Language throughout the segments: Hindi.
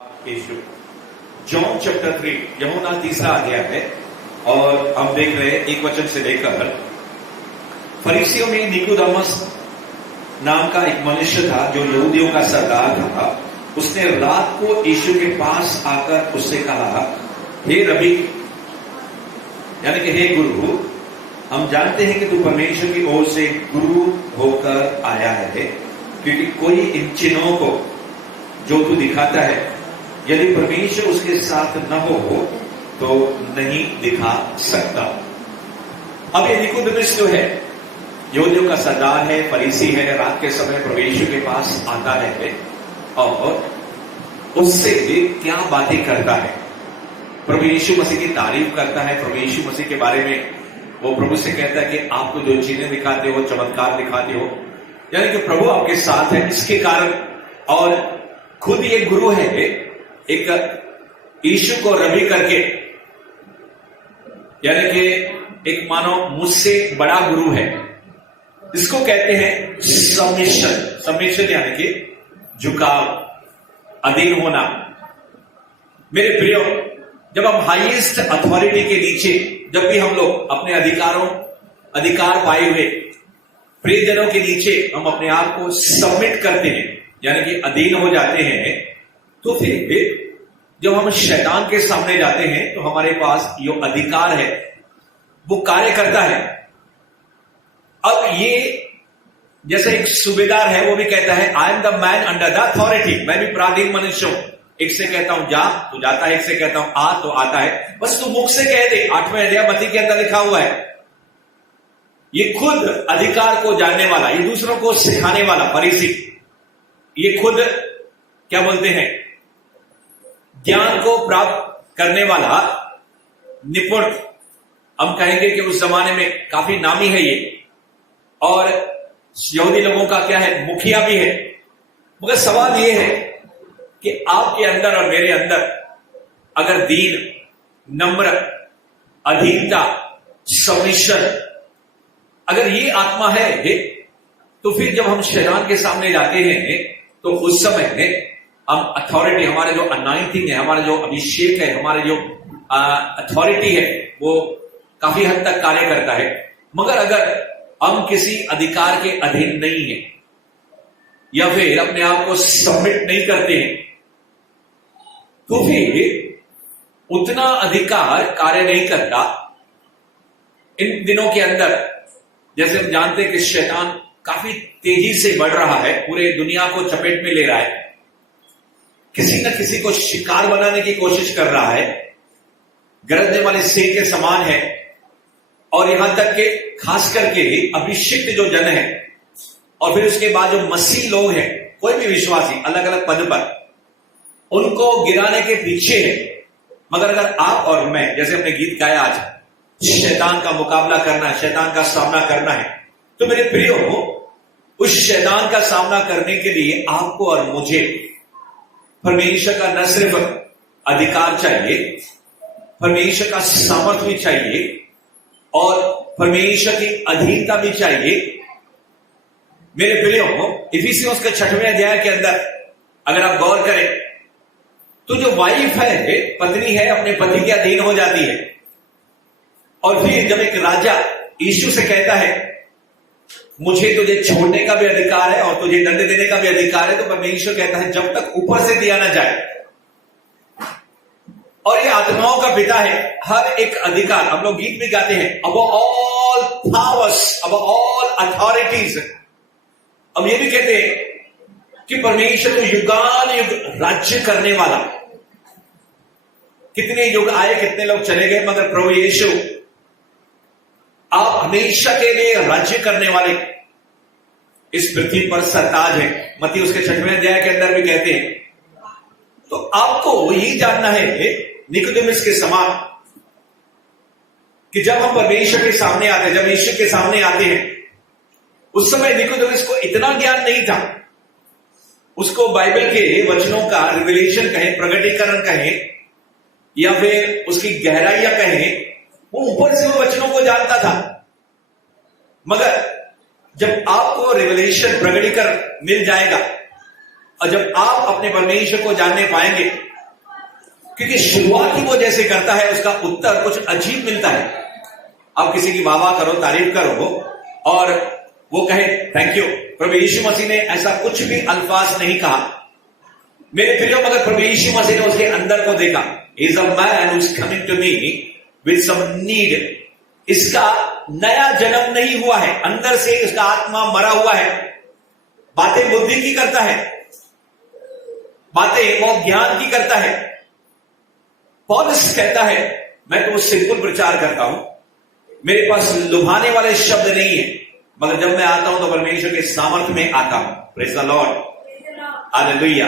यीशु जॉन चैप्टर 3 यूहन्ना 3 अध्याय है और हम देख रहे हैं एक वचन से लेकर। फरीसियों में निकोदेमस नाम का एक मनुष्य था जो यहूदियों का सरदार था। उसने रात को यीशु के पास आकर उससे कहा, हे रबी, यानी कि हे गुरु, हम जानते हैं कि तू परमेश्वर की ओर से गुरु होकर आया है, क्योंकि कोई इन चिन्हों को जो तू दिखाता है, यदि परमेश्वर उसके साथ न हो तो नहीं दिखा सकता। अब ये निकोदेमस जो है यहूदियों का सरदार है, फरीसी है, रात के समय परमेश्वर के पास आता है और उससे क्या बातें करता है। प्रभु यीशु मसीह की तारीफ करता है, प्रभु यीशु मसीह के बारे में वो प्रभु से कहता है कि आपको जो चिन्ह दिखाते हो, चमत्कार दिखाते हो, यानी कि प्रभु आपके साथ है। इसके कारण और खुद ये गुरु है, एक यीशु को रबी करके, यानी कि एक मानो मुझसे बड़ा गुरु है। इसको कहते हैं सबमिशन। सबमिशन यानी कि झुकाव, अधीन होना। मेरे प्रियो, जब हम हाईएस्ट अथॉरिटी के नीचे, जब भी हम लोग अपने अधिकार पाए हुए प्रियजनों के नीचे हम अपने आप को सबमिट करते हैं, यानी कि अधीन हो जाते हैं, तो फिर जब हम शैतान के सामने जाते हैं तो हमारे पास जो अधिकार है वो कार्य करता है। अब ये जैसे एक सूबेदार है, वो भी कहता है I am the man under the authority. मैं भी पराधीन मनुष्य हूं। एक से कहता हूं जा तो जाता है, एक से कहता हूं आ तो आता है। बस तू मुख से कह दे। 8वें अध्याय मत्ती के अंदर लिखा हुआ है। ये खुद अधिकार को जानने वाला, ये दूसरों को सिखाने वाला फरीसी, ये खुद क्या बोलते हैं, ज्ञान को प्राप्त करने वाला निपुण, हम कहेंगे कि उस जमाने में काफी नामी है ये, और यहूदी लोगों का क्या है, मुखिया भी है। मगर सवाल ये है कि आपके अंदर और मेरे अंदर अगर दीन, नम्र, अधीनता, सबमिशन, अगर ये आत्मा है, तो फिर जब हम शैतान के सामने जाते हैं तो उस समय हम अथॉरिटी, हमारा जो अनाइंटिंग है, हमारा जो अभिषेक है, हमारे जो अथॉरिटी है, वो काफी हद तक कार्य करता है। मगर अगर हम किसी अधिकार के अधीन नहीं है या फिर अपने आप को सबमिट नहीं करते हैं, तो फिर उतना अधिकार कार्य नहीं करता। इन दिनों के अंदर जैसे हम जानते हैं कि शैतान काफी तेजी से बढ़ रहा है, पूरे दुनिया को चपेट में ले रहा है, किसी न किसी को शिकार बनाने की कोशिश कर रहा है, गरजने वाले सिंह के समान है। और यहां तक कि खास करके अभिषिक्त जो जन है और फिर उसके बाद जो मसीह लोग हैं, कोई भी विश्वासी अलग अलग पद पर, उनको गिराने के पीछे है। मगर अगर आप और मैं, जैसे हमने गीत गाया आज, शैतान का मुकाबला करना है, शैतान का सामना करना है, तो मेरे प्रियो, उस शैतान का सामना करने के लिए आपको और मुझे परमेश्वर का न सिर्फ अधिकार चाहिए, परमेश्वर का सामर्थ्य भी चाहिए और परमेश्वर की अधीनता भी चाहिए। मेरे प्रियो, इफिसियों के 6वें अध्याय के अंदर अगर आप गौर करें तो जो वाइफ है, पत्नी है, अपने पति के अधीन हो जाती है। और फिर जब एक राजा यीशु से कहता है मुझे तुझे छोड़ने का भी अधिकार है और तुझे दंड देने का भी अधिकार है, तो परमेश्वर कहता है जब तक ऊपर से दिया ना जाए। और ये आत्माओं का पिता है, हर एक अधिकार, हम लोग गीत भी गाते हैं, above all powers, above all authorities। अब ये भी कहते हैं कि परमेश्वर तो युगान युग राज्य करने वाला। कितने युग आए, कितने लोग चले गए, मगर प्रभु यीशु आप हमेशा के लिए राज्य करने वाले इस पृथ्वी पर सरताज है। मत्ती उसके 6वें अध्याय के अंदर भी कहते हैं। तो आपको यही जानना है निकोदेमस के समान कि जब हम परमेश्वर के सामने आते हैं, जब यीशु के सामने आते हैं, उस समय निकोदेमस को इतना ज्ञान नहीं था। उसको बाइबल के वचनों का रिविलेशन कहें, प्रगटीकरण कहें, या फिर उसकी गहराइयां कहें, वो ऊपर से वो वचनों को जानता था। मगर जब आपको रिविलेशन, प्रगटीकरण मिल जाएगा और जब आप अपने परमेश्वर को जानने पाएंगे क्योंकि शुरुआत ही वो जैसे करता है उसका उत्तर कुछ अजीब मिलता है। आप किसी की वाह वाह करो, तारीफ करो और वो कहे थैंक यू। प्रभु यीशु मसीह ने ऐसा कुछ भी अल्फाज नहीं कहा मेरे प्रियो, मगर प्रभु यीशु मसीह ने उसके अंदर को देखा। Is a man who is coming to me with some need. इसका नया जन्म नहीं हुआ है, अंदर से इसका आत्मा मरा हुआ है। बातें बुद्धि की करता है, बातें वो ज्ञान की करता है। पौलुस कहता है मैं तो सिंपल प्रचार करता हूं, मेरे पास लुभाने वाले शब्द नहीं है, मगर जब मैं आता हूं तो परमेश्वर के सामर्थ्य में आता हूं। Praise the Lord, hallelujah.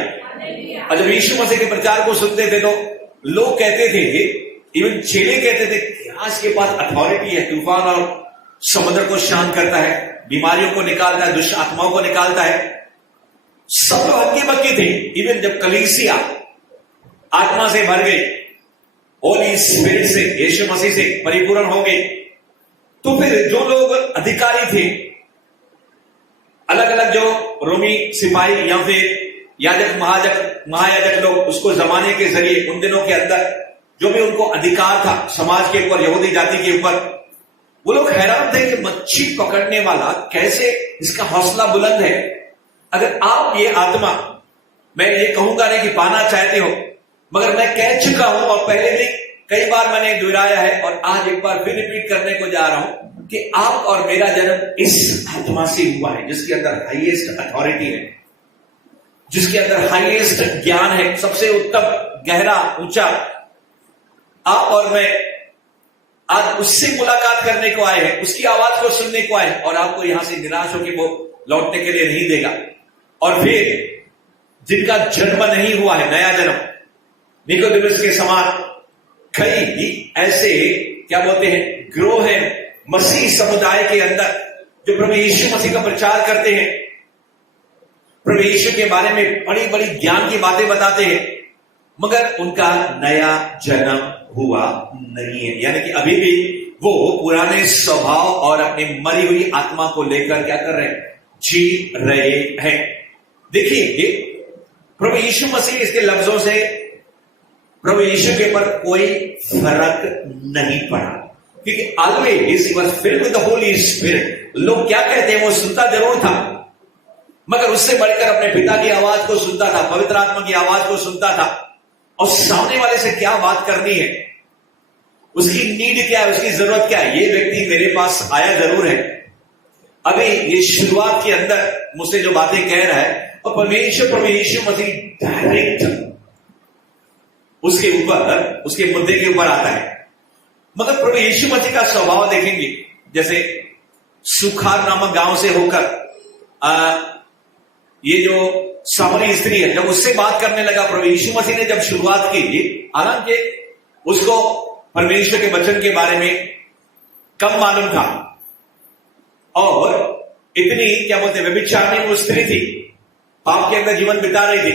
और जब यीशु मसीह के प्रचार को सुनते थे तो लोग कहते थे, इवन चेले कहते थे क्या इसके पास अथॉरिटी है, तूफान और समुद्र को शांत करता है, बीमारियों को निकालता है, दुष्ट आत्माओं को निकालता है। सब लोग हक्के बक्के थे। इवन जब कलीसिया आत्मा से भर गई, होली स्पिरिट से, यीशु मसीह से परिपूर्ण हो गए, तो फिर जो लोग अधिकारी थे, अलग अलग जो रोमी सिपाही या फिर याजक महायाजक लोग, उसको जमाने के जरिए उन दिनों के अंदर जो भी उनको अधिकार था समाज के ऊपर, यहूदी जाति के ऊपर, वो लोग हैरान थे कि मच्छी पकड़ने वाला कैसे इसका हौसला बुलंद है। अगर आप ये आत्मा, मैं ये कहूंगा नहीं कि पाना चाहते हो, मगर मैं कह चुका हूं और पहले भी कई बार मैंने दोहराया है और आज एक बार फिर रिपीट करने को जा रहा हूं कि आप और मेरा जन्म इस आत्मा से हुआ है जिसके अंदर हाईएस्ट अथॉरिटी है, जिसके अंदर हाईएस्ट ज्ञान है, सबसे उत्तम, गहरा, ऊंचा। आप और मैं आज उससे मुलाकात करने को आए हैं, उसकी आवाज को सुनने को आए हैं, और आपको यहां से निराश होकर वो लौटने के लिए नहीं देगा। और फिर जिनका जन्म नहीं हुआ है, नया जन्म, निकोदेमुस के समान कई ऐसे क्या बोलते हैं ग्रोह है मसीह समुदाय के अंदर जो प्रभु यीशु मसीह का प्रचार करते हैं, प्रभु यीशु के बारे में बड़ी बड़ी ज्ञान की बातें बताते हैं, मगर उनका नया जन्म हुआ नहीं है। यानी कि अभी भी वो पुराने स्वभाव और अपनी मरी हुई आत्मा को लेकर क्या कर रहे हैं, जी रहे हैं। देखिए प्रभु यीशु मसीह, इसके लफ्जों से प्रभु यीशु के ऊपर कोई फर्क नहीं पड़ा, क्योंकि always he was filled with the Holi spirit. लोग क्या कहते हैं वो सुनता जरूर था, मगर उससे बढ़कर अपने पिता की आवाज को सुनता था, पवित्र आत्मा की आवाज को सुनता था, और सामने वाले से क्या बात करनी है, उसकी नीड क्या है, उसकी जरूरत क्या है। ये व्यक्ति मेरे पास आया जरूर है, अभी ये शुरुआत के अंदर मुझसे जो बातें कह रहा है, और परमेश्वर प्रभु यीशु मसीह डायरेक्ट उसके ऊपर, उसके मुद्दे के ऊपर आता है। मगर प्रभु यीशु मसीह का स्वभाव देखेंगे, जैसे सुखार नामक गांव से होकर ये जो सामरी स्त्री है, जब उससे बात करने लगा प्रभु यीशु मसीह ने जब शुरुआत की, हालांकि उसको परमेश्वर के वचन के बारे में कम मालूम था, और इतनी क्या बोलते व्यभिचारिणी वो स्त्री थी, पाप के अंदर जीवन बिता रही थी,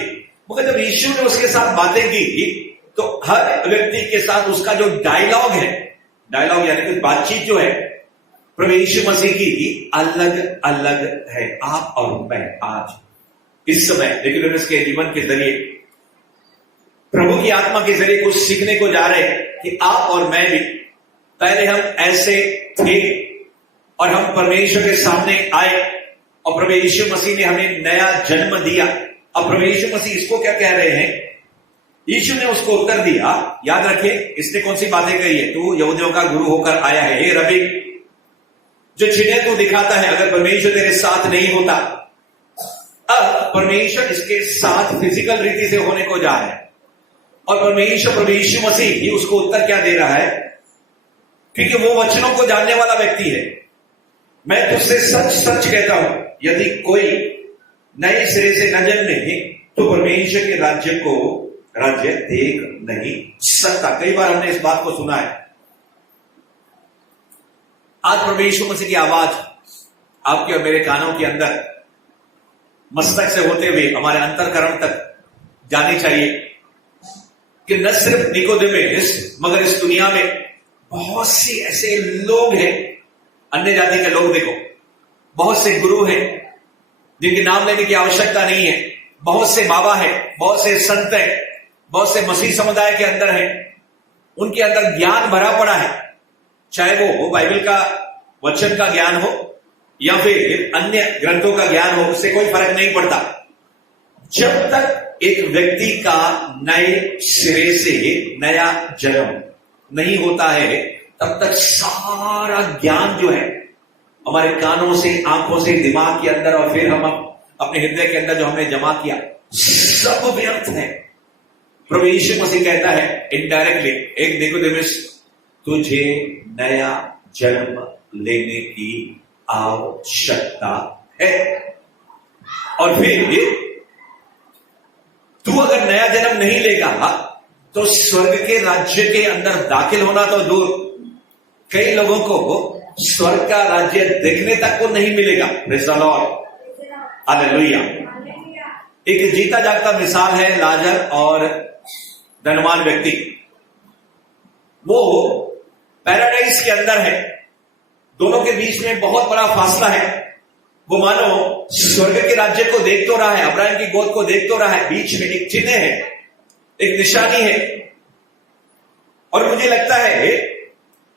मगर जब यीशु ने उसके साथ बातें की तो हर व्यक्ति के साथ उसका जो डायलॉग है, डायलॉग यानी कि बातचीत जो है प्रभु यीशु मसीह की अलग अलग है। आप और मैं आज इस समय लेकिन उसके जीवन के जरिए, प्रभु की आत्मा के जरिए कुछ सीखने को जा रहे हैं कि आप और मैं भी, पहले हम ऐसे थे और हम परमेश्वर के सामने आए और प्रभु यीशु मसीह ने हमें नया जन्म दिया। अब प्रभु यीशु मसीह इसको क्या कह रहे हैं, यीशु ने उसको उत्तर दिया, याद रखे इसने कौन सी बातें कही है, तू यहूदियों का गुरु होकर आया है, हे रबी, जो चिन्ह तू दिखाता है, अगर परमेश्वर तेरे साथ नहीं होता। अब परमेश्वर इसके साथ फिजिकल रीति से होने को जा रहा है, और परमेश्वर प्रभु यीशु मसीह ही उसको उत्तर क्या दे रहा है, क्योंकि वो वचनों को जानने वाला व्यक्ति है। मैं तुझसे सच सच कहता हूं, यदि कोई नए सिरे से न जन्मे तो परमेश्वर के राज्य देख नहीं सकता। कई बार हमने इस बात को सुना है। आज प्रभु यीशु मसीह की आवाज आपके और मेरे कानों के अंदर मस्तक से होते हुए हमारे अंतरकरण तक जानी चाहिए कि न सिर्फ निकोदेमुस, मगर इस दुनिया में बहुत से ऐसे लोग हैं, अन्य जाति के लोग, देखो बहुत से गुरु हैं जिनके नाम लेने की आवश्यकता नहीं है, बहुत से बाबा हैं, बहुत से संत हैं, बहुत से मसीह समुदाय के अंदर हैं, उनके अंदर ज्ञान भरा पड़ा है, चाहे वो बाइबल का वचन का ज्ञान हो या फिर अन्य ग्रंथों का ज्ञान हो, उससे कोई फर्क नहीं पड़ता। जब तक एक व्यक्ति का नए सिरे से नया जन्म नहीं होता है, तब तक सारा ज्ञान जो है हमारे कानों से, आंखों से, दिमाग के अंदर और फिर हम अपने हृदय के अंदर जो हमने जमा किया, सब व्यर्थ है। प्रभु यीशु मसीह कहता है इनडायरेक्टली, एक निकोदेमुस, तुझे नया जन्म लेने की आवश्यकता है। और फिर तू अगर नया जन्म नहीं लेगा तो स्वर्ग के राज्य के अंदर दाखिल होना तो दूर, कई लोगों को स्वर्ग का राज्य देखने तक को नहीं मिलेगा। Praise the Lord, hallelujah. एक जीता जागता मिसाल है लाजर और धनवान व्यक्ति। वो पैराडाइज के अंदर है, दोनों के बीच में बहुत बड़ा फासला है। वो मानो स्वर्ग के राज्य को देख तो रहा है, अब्राहम की गोद को देख तो रहा है, बीच में एक चिन्ह है, एक निशानी है। और मुझे लगता है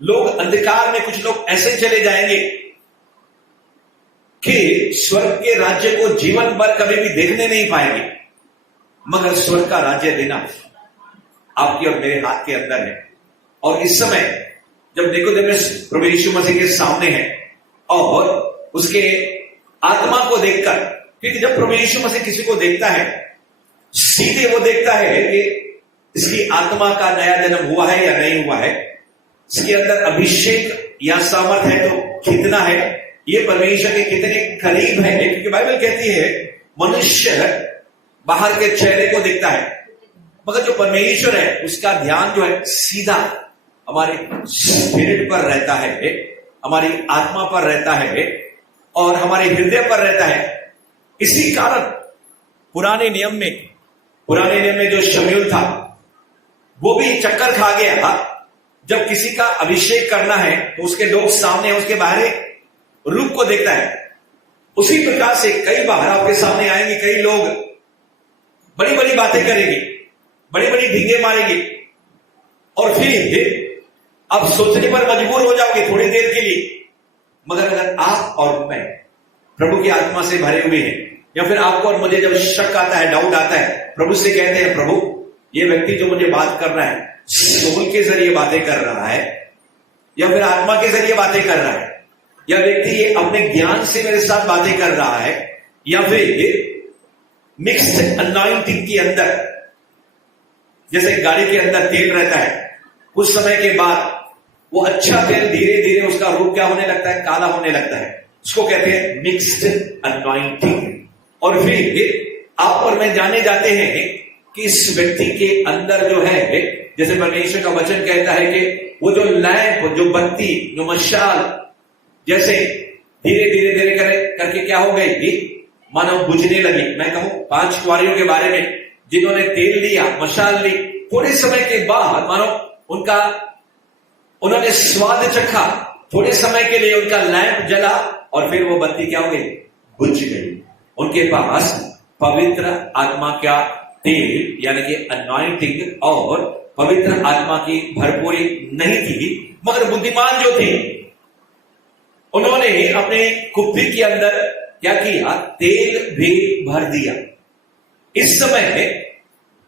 लोग अंधकार में, कुछ लोग ऐसे चले जाएंगे कि स्वर्ग के राज्य को जीवन भर कभी भी देखने नहीं पाएंगे। मगर स्वर्ग का राज्य देना आपकी और मेरे हाथ के अंदर है। और इस समय जब निकोदेमुस प्रभु यीशु मसीह के सामने है और उसके आत्मा को देखकर, क्योंकि जब प्रभु यीशु मसीह किसी को देखता है, सीधे वो देखता है कि इसकी आत्मा का नया जन्म हुआ है या नहीं हुआ है, इसके अंदर अभिषेक या सामर्थ है तो कितना है, ये परमेश्वर के कितने करीब है। क्योंकि बाइबल कहती है मनुष्य बाहर के चेहरे को देखता है, मगर जो परमेश्वर है उसका ध्यान जो है सीधा हमारे स्पिरिट पर रहता है, हमारी आत्मा पर रहता है और हमारे हृदय पर रहता है। इसी कारण पुराने नियम में जो शमूएल था वो भी चक्कर खा गया था। जब किसी का अभिषेक करना है तो उसके लोग सामने, उसके बाहरी रूप को देखता है। उसी प्रकार से कई बार आपके सामने आएंगे कई लोग, बड़ी बड़ी बातें करेंगे, बड़ी बड़ी ढींगे मारेंगे और फिर आप सोचने पर मजबूर हो जाओगे थोड़ी देर के लिए। मगर अगर आप और मैं प्रभु की आत्मा से भरे हुए हैं, या फिर आपको और मुझे जब शक आता है, डाउट आता है, प्रभु से कहते हैं प्रभु ये व्यक्ति जो मुझे बात कर रहा है सोल के जरिए बातें कर रहा है या फिर आत्मा के जरिए बातें कर रहा है, या व्यक्ति ये अपने ज्ञान से मेरे साथ बातें कर रहा है, या फिर मिक्स्ड अनॉइंटिंग के अंदर, जैसे गाड़ी के अंदर तेल रहता है, कुछ समय के बाद वो अच्छा तेल धीरे धीरे उसका रूप क्या होने लगता है, काला होने लगता है। उसको कहते हैं मिक्स्ड अनॉइंटिंग। और फिर आप और मैं जाने जाते हैं कि इस व्यक्ति के अंदर जो है, जैसे परमेश्वर का वचन कहता है कि वो जो लैंप, जो बत्ती, जो मशाल जैसे धीरे धीरे धीरे करके क्या हो गई, मानो बुझने लगी। मैं कहूं 5 कुंवारियों के बारे में जिन्होंने तेल लिया, मशाल ली, थोड़े समय के बाद मानो उन्होंने स्वाद चखा, थोड़े समय के लिए उनका लैंप जला और फिर वो बत्ती क्या हो गई, बुझ गई। उनके पास पवित्र आत्मा का तेल यानी कि अनॉइंटिंग और पवित्र आत्मा की भरपूरी नहीं थी। मगर बुद्धिमान जो थे उन्होंने अपने कुप्पी के अंदर क्या किया, तेल भी भर दिया। इस समय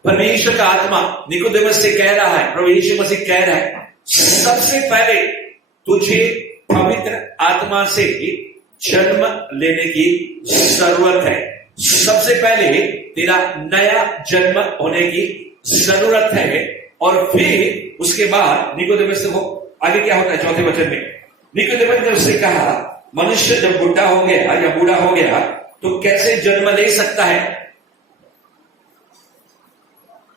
परमेश्वर का आत्मा निकोदेमुस से कह रहा है, प्रभु यीशु मसीह कह रहा है, सबसे पहले तुझे पवित्र आत्मा से जन्म लेने की जरूरत है। सबसे पहले तेरा नया जन्म होने की जरूरत है। और फिर उसके बाद निकोदेमुस को आगे क्या होता है, चौथे वचन में निकोदेमुस ने उससे कहा, मनुष्य जब बुढ़ा हो गया या बूढ़ा हो गया तो कैसे जन्म ले सकता है।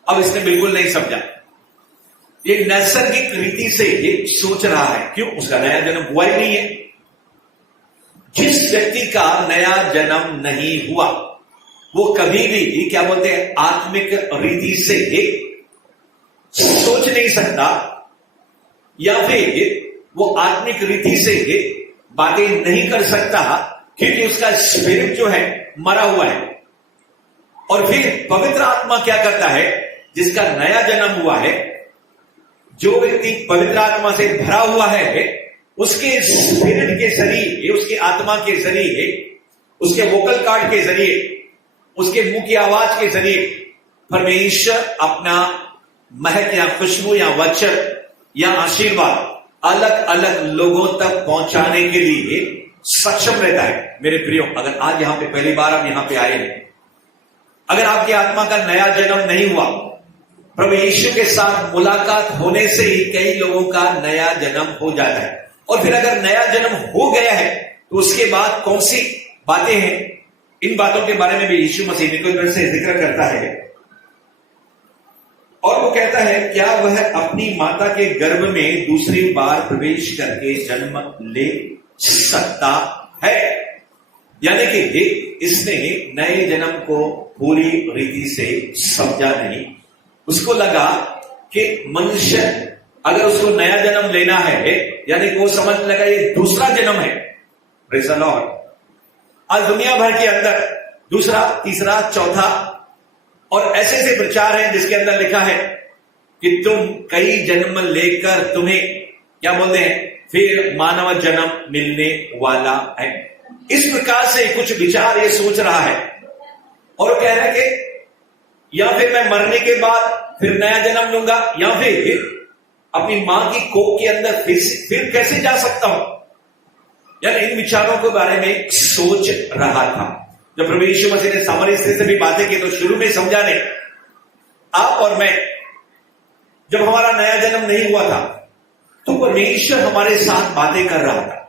अब इसने बिल्कुल नहीं समझा, ये नैसर्गिक रीति से ये सोच रहा है, क्यों, उसका नया जन्म हुआ ही नहीं है। जिस व्यक्ति का नया जन्म नहीं हुआ वो कभी भी क्या बोलते हैं, आत्मिक रीति से सोच नहीं सकता, या फिर वो आत्मिक रीति से बातें नहीं कर सकता, क्योंकि उसका स्पिरिट जो है मरा हुआ है। और फिर पवित्र आत्मा क्या करता है, जिसका नया जन्म हुआ है, जो व्यक्ति पवित्र आत्मा से भरा हुआ है, उसके स्पिरिट के जरिए, उसकी आत्मा के जरिए, उसके वोकल कार्ड के जरिए, उसके मुंह की आवाज के जरिए परमेश्वर अपना महक या खुशबू या वचन या आशीर्वाद अलग अलग लोगों तक पहुंचाने के लिए सक्षम रहता है। मेरे प्रियो, अगर आज यहां पे पहली बार आप यहां पे आए हैं, अगर आपकी आत्मा का नया जन्म नहीं हुआ, प्रभु यीशु के साथ मुलाकात होने से ही कई लोगों का नया जन्म हो जाता है। और फिर अगर नया जन्म हो गया है तो उसके बाद कौन सी बातें हैं, इन बातों के बारे में भी यीशु मसीह निकोदेमुस से जिक्र करता है। और वो कहता है, क्या वह अपनी माता के गर्भ में दूसरी बार प्रवेश करके जन्म ले सकता है? यानी कि इसने नए जन्म को पूरी रीति से समझा नहीं। उसको लगा कि मनुष्य अगर उसको नया जन्म लेना है, यानी कि वो समझ लगा ये दूसरा जन्म है। Praise the Lord. आज दुनिया भर के अंदर दूसरा, तीसरा, चौथा और ऐसे ऐसे प्रचार हैं जिसके अंदर लिखा है कि तुम कई जन्म लेकर तुम्हें क्या बोलते हैं, फिर मानव जन्म मिलने वाला है। इस प्रकार से कुछ विचार ये सोच रहा है और कह रहा है कि या फिर मैं मरने के बाद फिर नया जन्म लूंगा, या फिर अपनी मां की कोख के अंदर फिर कैसे जा सकता हूं। यानी इन विचारों के बारे में सोच रहा था। जब प्रभु यीशु मसीह ने सामरी स्त्री से भी बातें की तो शुरू में समझा नहीं। आप और मैं, जब हमारा नया जन्म नहीं हुआ था तो परमेश्वर हमारे साथ बातें कर रहा था।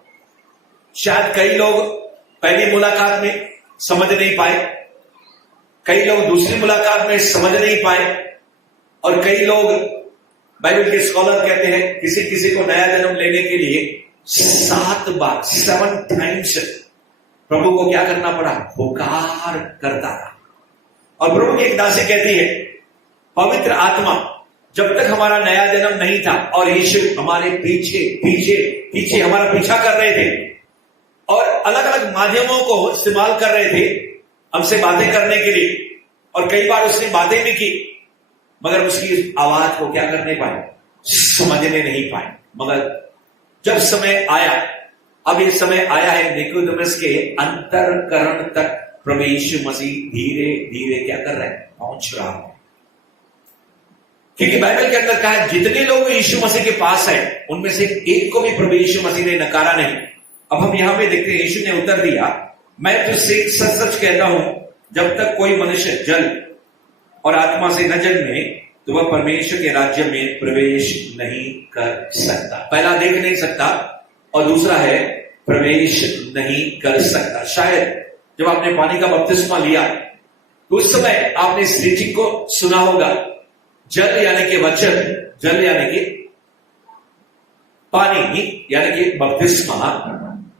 शायद कई लोग पहली मुलाकात में समझ नहीं पाए, कई लोग दूसरी मुलाकात में समझ नहीं पाए, और कई लोग, बाइबल के स्कॉलर कहते हैं, किसी किसी को नया जन्म लेने के लिए 7 बार 7 टाइम्स प्रभु को क्या करना पड़ा, पुकार करता था। और प्रभु की एक दासी कहती है, पवित्र आत्मा जब तक हमारा नया जन्म नहीं था और यीशु हमारे पीछे पीछे पीछे हमारा पीछा कर रहे थे और अलग अलग माध्यमों को इस्तेमाल कर रहे थे हमसे बातें करने के लिए, और कई बार उसने बातें भी की मगर उसकी आवाज को क्या कर नहीं पाए, समझने नहीं पाए। मगर जब समय आया, अब ये समय आया है निकोदेमुस के अंतरकरण तक प्रभु यीशु मसीह धीरे धीरे क्या कर रहे हैं, पहुंच रहा है। क्योंकि बाइबल के अंदर कहा है, जितने लोग यीशु मसीह के पास है उनमें से एक को भी प्रभु यीशु मसीह ने नकारा नहीं। अब हम यहां पे देखते हैं, यीशु ने उत्तर दिया, मैं तुझसे सच सच कहता हूं, जब तक कोई मनुष्य जल और आत्मा से न जन्मे तो वह परमेश्वर के राज्य में प्रवेश नहीं कर सकता। पहला देख नहीं सकता और दूसरा है प्रवेश नहीं कर सकता। शायद जब आपने पानी का बपतिस्मा लिया तो उस समय आपने इस टीचिंग को सुना होगा, जल यानी कि वचन, जल यानी कि पानी यानी कि बपतिस्मा,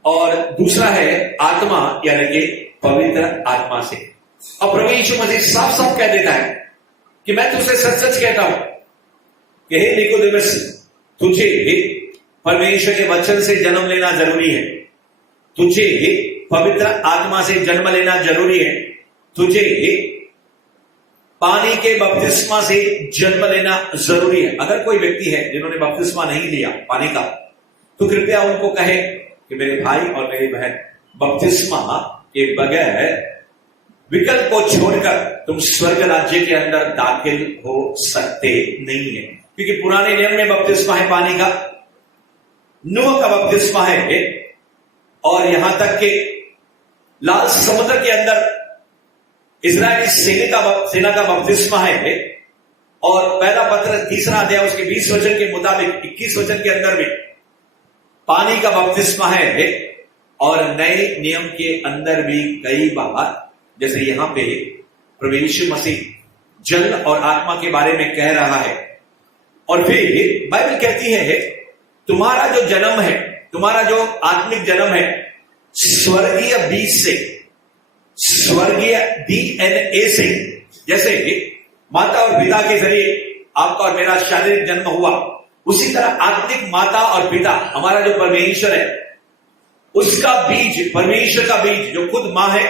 और दूसरा है आत्मा यानी कि पवित्र आत्मा से। और प्रभु यीशु मसीह साफ साफ कह देता है कि मैं तुझसे सच सच कहता हूं कि हे निकोदेमुस, तुझे परमेश्वर के वचन से जन्म लेना जरूरी है, तुझे पवित्र आत्मा से जन्म लेना जरूरी है, तुझे पानी के बपतिस्मा से जन्म लेना जरूरी है। अगर कोई व्यक्ति है जिन्होंने बपतिस्मा नहीं लिया पानी का, तो कृपया उनको कहे कि मेरे भाई और मेरी बहन, बपतिस्मा के बगैर विकल्प को छोड़कर तुम स्वर्ग राज्य के अंदर दाखिल हो सकते नहीं है। क्योंकि पुराने नियम में बपतिस्मा है पानी का, नूह का बपतिस्मा है, और यहां तक कि लाल समुद्र के अंदर इजरायली सेना का बपतिस्मा है। और पहला पत्र 3 अध्याय उसके 20 वचन के मुताबिक 21 वचन के अंदर भी पानी का बपतिस्मा है। और नए नियम के अंदर भी कई बार, जैसे यहां पे प्रभु यीशु मसीह जल और आत्मा के बारे में कह रहा है। और फिर बाइबल कहती है, तुम्हारा जो जन्म है, तुम्हारा जो आत्मिक जन्म है, स्वर्गीय बीज से, स्वर्गीय DNA से, जैसे माता और पिता के जरिए आपका और मेरा शारीरिक जन्म हुआ, उसी तरह आत्मिक माता और पिता, हमारा जो परमेश्वर है, उसका बीज, परमेश्वर का बीज जो खुद मां है।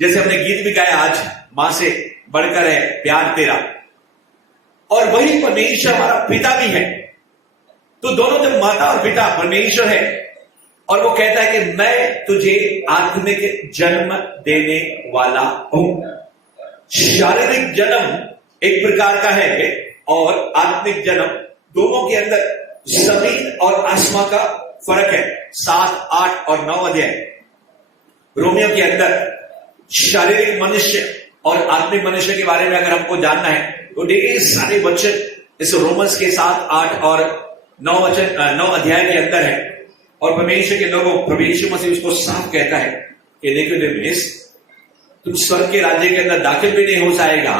जैसे हमने गीत भी गाया आज, मां से बढ़कर है प्यार तेरा, और वही परमेश्वर हमारा पिता भी है। तो दोनों जब माता और पिता परमेश्वर है, और वो कहता है कि मैं तुझे आत्मिक जन्म देने वाला हूं। शारीरिक जन्म एक प्रकार का है और आत्मिक जन्म, दोनों के अंदर जमीन और आसमां का फर्क है। 7, 8 और 9 अध्याय रोमियो के अंदर शारीरिक मनुष्य और आत्मिक मनुष्य के बारे में अगर हमको जानना है तो ढेर सारे वचन इस रोमन्स के 7, 8 और 9 अध्याय के अंदर है। और परमेश्वर के लोगों, प्रभु यीशु मसीह उसको साफ कहता है कि निकोदेमुस, तुम स्वर्ग के राज्य के अंदर दाखिल भी नहीं हो जाएगा।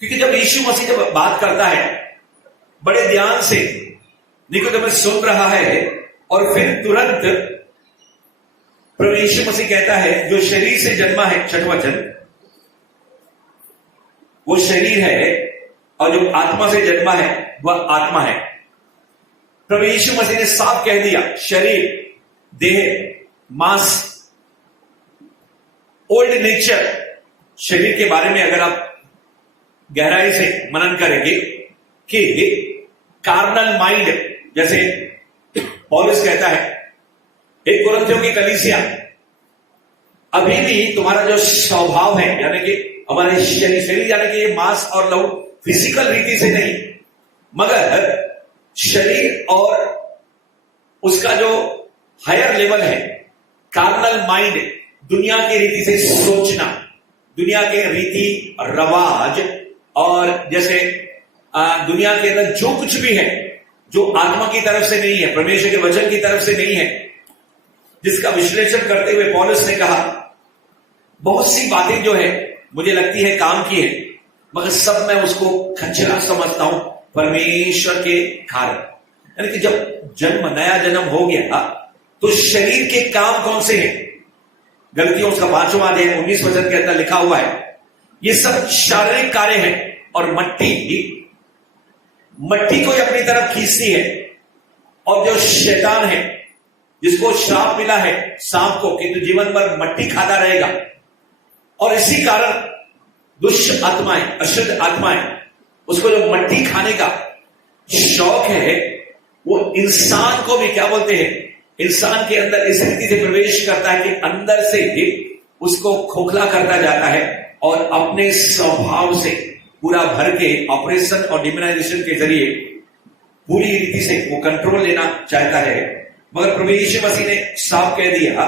क्योंकि जब यीशु मसीह जब बात करता है, बड़े ध्यान से निकोदेमुस सुन रहा है, और फिर तुरंत प्रभु यीशु मसीह कहता है जो शरीर से जन्मा है, 6वां वचन, वो शरीर है, और जो आत्मा से जन्मा है वह आत्मा है। प्रभु यीशु मसीह ने साफ कह दिया, शरीर, देह, मांस, ओल्ड नेचर, शरीर के बारे में अगर आप गहराई से मनन करेंगे कि कार्नल माइंड, जैसे पौलुस कहता है 1 कुरिन्थियों की कलीसिया, अभी भी तुम्हारा जो स्वभाव है, यानी कि हमारे शरीर, यानी कि ये मांस और लहू फिजिकल रीति से नहीं, मगर शरीर और उसका जो हायर लेवल है, कार्नल माइंड, दुनिया की रीति से सोचना, दुनिया के रीति रवाज, और जैसे दुनिया के अंदर जो कुछ भी है जो आत्मा की तरफ से नहीं है, परमेश्वर के वचन की तरफ से नहीं है, जिसका विश्लेषण करते हुए पौलुस ने कहा बहुत सी बातें जो है मुझे लगती है काम की है, मगर सब मैं उसको खच्चरा समझता हूं परमेश्वर के कारण। यानी कि जब नया जन्म हो गया तो शरीर के काम कौन से हैं? गलतियों का 5वां अध्याय 19 वचन के अंदर लिखा हुआ है, ये सब शारीरिक कार्य हैं। और मट्टी को ही अपनी तरफ खींचती है, और जो शैतान है, जिसको श्राप मिला है सांप को कि तू जीवन भर मट्टी खाता रहेगा, और इसी कारण दुष्ट आत्माएं, अशुद्ध आत्माएं, उसको जो मट्टी खाने का शौक है, वो इंसान को भी क्या बोलते हैं, इंसान के अंदर इस रीति से प्रवेश करता है कि अंदर से ही उसको खोखला करता जाता है, और अपने स्वभाव से पूरा भर के ऑपरेशन और डिमोनाइजेशन के जरिए पूरी रीति से वो कंट्रोल लेना चाहता है। मगर प्रभु यीशु मसीह ने साफ कह दिया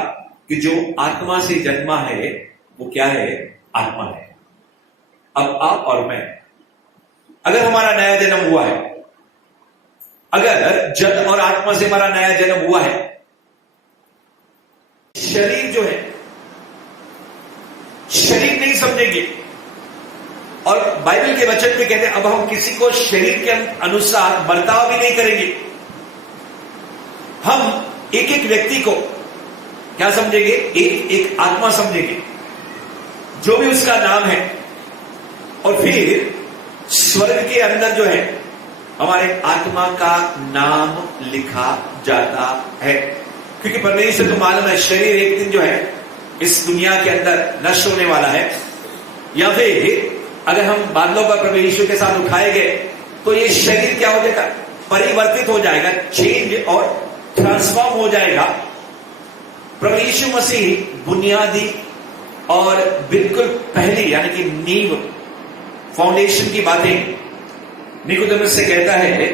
कि जो आत्मा से जन्मा है वो क्या है? आत्मा है। अब आप और मैं, अगर हमारा नया जन्म हुआ है, अगर जल और आत्मा से हमारा नया जन्म हुआ है, शरीर जो है, शरीर नहीं समझेंगे। और बाइबल के वचन में कहते हैं अब हम किसी को शरीर के अनुसार बर्ताव भी नहीं करेंगे। हम एक एक व्यक्ति को क्या समझेंगे? एक एक आत्मा समझेंगे, जो भी उसका नाम है। और फिर स्वर्ग के अंदर जो है हमारे आत्मा का नाम लिखा जाता है, क्योंकि परमेश्वर को मालूम है शरीर एक दिन जो है इस दुनिया के अंदर नष्ट होने वाला है। या फिर अगर हम बादलों पर प्रभु यीशु के साथ उठाए गए तो ये शरीर क्या हो जाएगा? परिवर्तित हो जाएगा, चेंज और ट्रांसफॉर्म हो जाएगा। प्रभु यीशु मसीह बुनियादी और बिल्कुल पहली यानी कि नींव, फाउंडेशन की बातें निकोदेमुस से कहता है,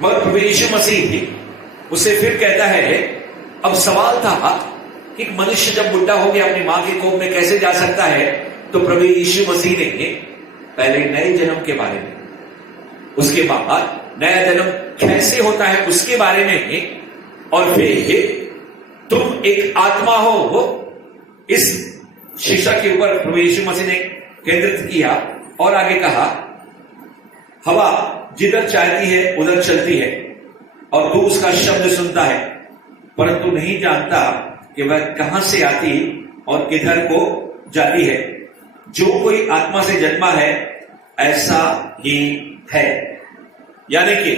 मगर प्रभु यीशु मसीह उसे फिर कहता है। अब सवाल था कि एक मनुष्य जब बुढ़ा हो गया अपनी मां के कोख में कैसे जा सकता है? तो प्रभु यीशु मसीह ने पहले नए जन्म के बारे में, उसके बाद नया जन्म कैसे होता है उसके बारे में, और फिर तुम एक आत्मा हो, इस शिक्षा के ऊपर प्रभु यीशु मसीह ने केंद्रित किया। और आगे कहा, हवा जिधर चाहती है उधर चलती है, और तू उसका शब्द सुनता है, परंतु नहीं जानता कि वह कहां से आती और किधर को जाती है। जो कोई आत्मा से जन्मा है ऐसा ही है। यानी कि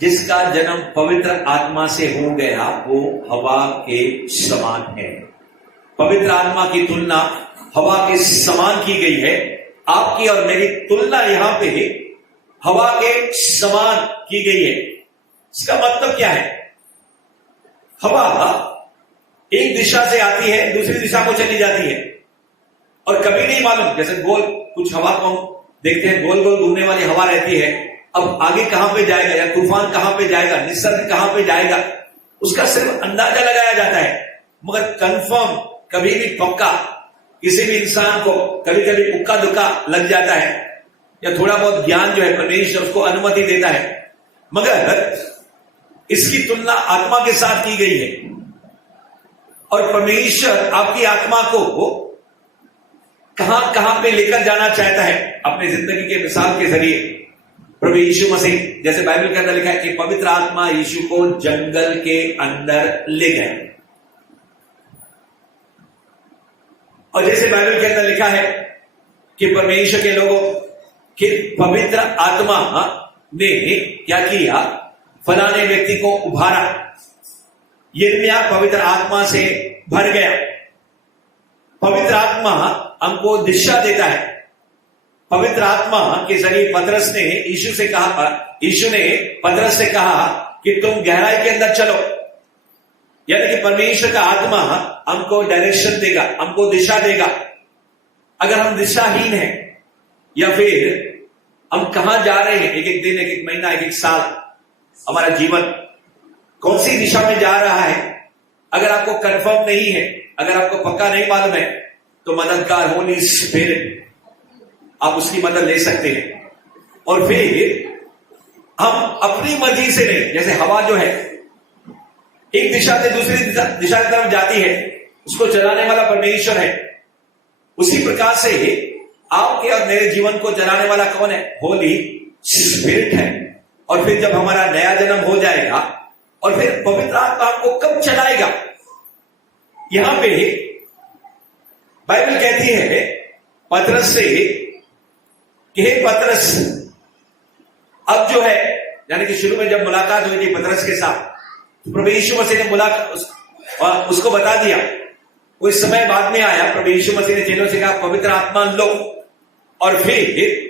जिसका जन्म पवित्र आत्मा से हो गया वो हवा के समान है। पवित्र आत्मा की तुलना हवा के समान की गई है, आपकी और मेरी तुलना यहां पे हवा के समान की गई है। इसका मतलब क्या है? हवा एक दिशा से आती है, दूसरी दिशा को चली जाती है, और कभी नहीं मालूम, जैसे गोल कुछ हवा को हम देखते हैं, गोल गोल घूमने वाली हवा रहती है, अब आगे कहां पे जाएगा, या तूफान कहां पे जाएगा, निसर्ग कहां पे जाएगा, उसका सिर्फ अंदाजा लगाया जाता है, मगर कंफर्म कभी भी पक्का किसी भी इंसान को कभी कभी उक्का दुक्का लग जाता है, या थोड़ा बहुत ज्ञान जो है परमेश्वर उसको अनुमति देता है, मगर इसकी तुलना आत्मा के साथ की गई है। और परमेश्वर आपकी आत्मा को कहां कहां पे लेकर जाना चाहता है अपनी जिंदगी के मिसाल के जरिए। प्रभु यीशु मसीह, जैसे बाइबल के अंदर लिखा है कि पवित्र आत्मा यीशु को जंगल के अंदर ले गए, और जैसे बाइबल के अंदर लिखा है कि परमेश्वर के लोगों कि पवित्र आत्मा ने क्या किया, फलाने व्यक्ति को उभारा, यिर्मयाह पवित्र आत्मा से भर गया। पवित्र आत्मा हमको दिशा देता है। पवित्र आत्मा के जरिए पतरस ने यीशु से कहा, यीशु ने पतरस से कहा कि तुम गहराई के अंदर चलो, यानी कि परमेश्वर का आत्मा हमको डायरेक्शन देगा, हमको दिशा देगा। अगर हम दिशाहीन हैं, या फिर हम कहां जा रहे हैं, एक एक दिन, एक एक महीना, एक एक साल, हमारा जीवन कौन सी दिशा में जा रहा है, अगर आपको कंफर्म नहीं है, अगर आपको पक्का नहीं मालूम है, तो मददगार होली स्पिरिट, आप उसकी मदद ले सकते हैं। और फिर हम अपनी मर्जी से नहीं, जैसे हवा जो है एक दिशा से दूसरी दिशा की तरफ जाती है, उसको चलाने वाला परमेश्वर है, उसी प्रकार से आपके और मेरे जीवन को चलाने वाला कौन है? होली स्पिरिट है। और फिर जब हमारा नया जन्म हो जाएगा, और फिर पवित्र आत्मा आपको कब चलाएगा? यहां पे बाइबल कहती है पतरस से कि हे पतरस, अब जो है, यानी कि शुरू में जब मुलाकात हुई थी पतरस के साथ, तो प्रभु यीशु मसीह ने मुलाकात उसको बता दिया। कुछ समय बाद में आया, प्रभु यीशु मसीह ने चेलों से कहा पवित्र आत्मा लो, और फिर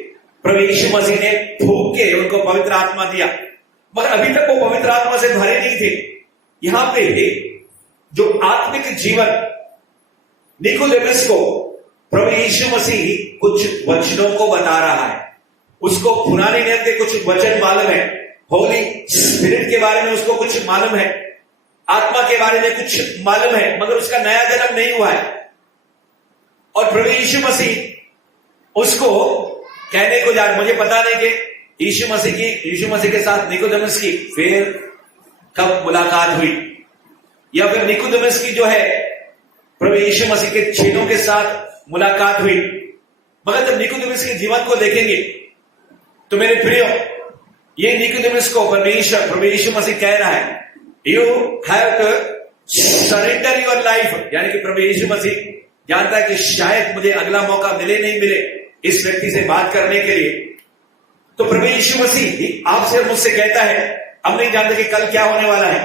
प्रभु यीशु मसीह ने फूंक के उनको पवित्र आत्मा दिया, मगर अभी तक वो पवित्र आत्मा से भरे नहीं थे। यहां पे जो आत्मिक जीवन निकोदेमुस को प्रभु यीशु मसीह कुछ वचनों को बता रहा है। उसको पुराने नियम के कुछ वचन मालूम है, होली स्पिरिट के बारे में उसको कुछ मालूम है, आत्मा के बारे में कुछ मालूम है, मगर उसका नया जन्म नहीं हुआ है। और प्रभु यीशु मसीह उसको कहने को जा, मुझे पता नहीं कि यीशु मसीह के साथ निकोदेमुस की फिर कब मुलाकात हुई, या फिर निकोदेमुस की जो है प्रभु यीशु मसीह के चेलों के साथ मुलाकात हुई। मगर जब निकोदेमुस के जीवन को देखेंगे तो मेरे प्रियो, ये निकोदेमुस को प्रभु यीशु मसीह कह रहा है, you have to surrender your life, यानी कि प्रभु यीशु मसीह जानता है कि शायद मुझे अगला मौका मिले नहीं मिले इस व्यक्ति से बात करने के लिए। तो प्रभु यीशु मसीह आपसे और मुझसे कहता है, हम नहीं जानते कि कल क्या होने वाला है,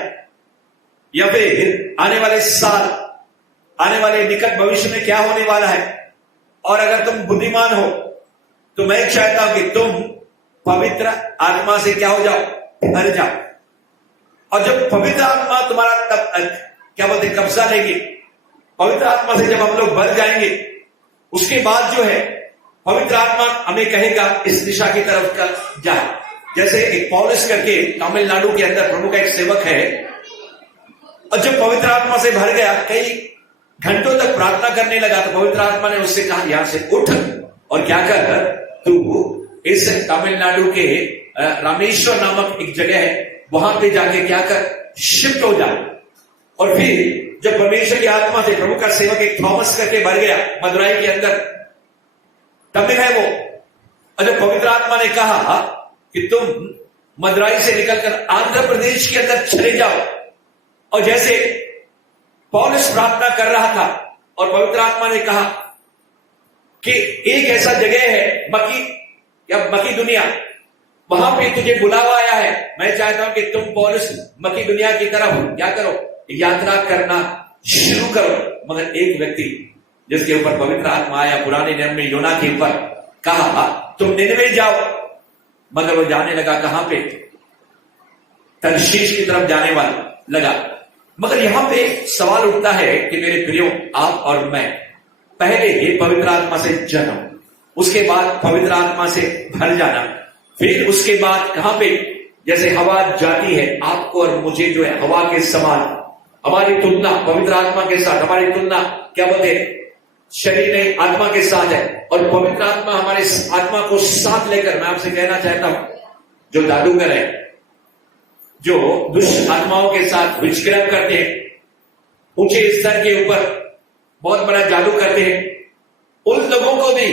या फिर आने वाले साल, आने वाले निकट भविष्य में क्या होने वाला है। और अगर तुम बुद्धिमान हो तो मैं चाहता हूं कि तुम पवित्र आत्मा से क्या हो जाओ, भर जाओ। और जब पवित्र आत्मा तुम्हारा तब क्या बोलते कब्जा लेंगे, पवित्र आत्मा से जब हम लोग भर जाएंगे, उसके बाद जो है पवित्र आत्मा हमें कहेगा इस दिशा की तरफ कर जा। जैसे एक पौलुस करके तमिलनाडु के अंदर प्रभु का एक सेवक है, और जब पवित्र आत्मा से भर गया, कई घंटों तक प्रार्थना करने लगा, तो पवित्र आत्मा ने उससे कहा यहां से उठ और क्या कर, तू इस तमिलनाडु के रामेश्वर नामक एक जगह है, वहां पे जाके क्या कर, शिफ्ट हो जा। और फिर जब परमेश्वर की आत्मा से प्रभु का सेवक एक थॉमस करके भर गया मदुराई के अंदर, तमिल है वो, और जब पवित्र आत्मा ने कहा कि तुम मदुराई से निकलकर आंध्र प्रदेश के अंदर चले जाओ, और जैसे पौलुस प्रार्थना कर रहा था और पवित्र आत्मा ने कहा कि एक ऐसा जगह है मकी दुनिया, वहां पे तुझे बुलावा आया है, मैं चाहता हूं कि तुम पौलुस मकी दुनिया की तरफ क्या करो, यात्रा करना शुरू करो। मगर एक व्यक्ति जिसके ऊपर पवित्र आत्मा आया पुराने नियम में योना के ऊपर, कहा तुम निनवे जाओ, मगर वो जाने लगा कहां पे? तर्शीश की तरफ जाने वाला लगा। मगर यहां पे सवाल उठता है कि मेरे प्रियो, आप और मैं पहले ही पवित्र आत्मा से जन्म, उसके बाद पवित्र आत्मा से भर जाना, फिर उसके बाद कहां पे? जैसे हवा जाती है, आपको और मुझे जो है हवा के समान, हमारी तुलना पवित्र आत्मा के साथ, हमारी तुलना क्या बोलते हैं? शरीर नहीं, आत्मा के साथ है। और पवित्र आत्मा हमारे आत्मा को साथ लेकर, मैं आपसे कहना चाहता हूं, जो जादूगर है, जो दुष्ट आत्माओं के साथ विचक्रम करते हैं, ऊंचे स्तर के ऊपर बहुत बड़ा जादू करते हैं, उन लोगों को भी,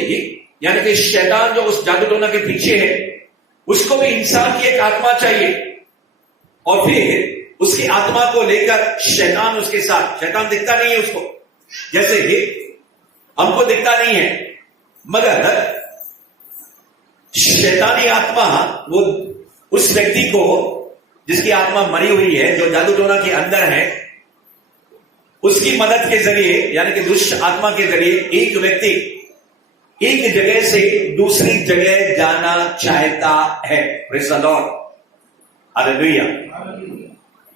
यानी कि शैतान जो उस जादू टोना के पीछे है, उसको भी इंसान की एक आत्मा चाहिए, और फिर उसकी आत्मा को लेकर शैतान उसके साथ, शैतान दिखता नहीं है उसको, जैसे ही हमको दिखता नहीं है, मगर शैतानी आत्मा वो उस व्यक्ति को, जिसकी आत्मा मरी हुई है, जो जादू टोना के अंदर है, उसकी मदद के जरिए, यानी कि दुष्ट आत्मा के जरिए एक व्यक्ति एक जगह से दूसरी जगह जाना चाहता है। Praise the Lord, hallelujah.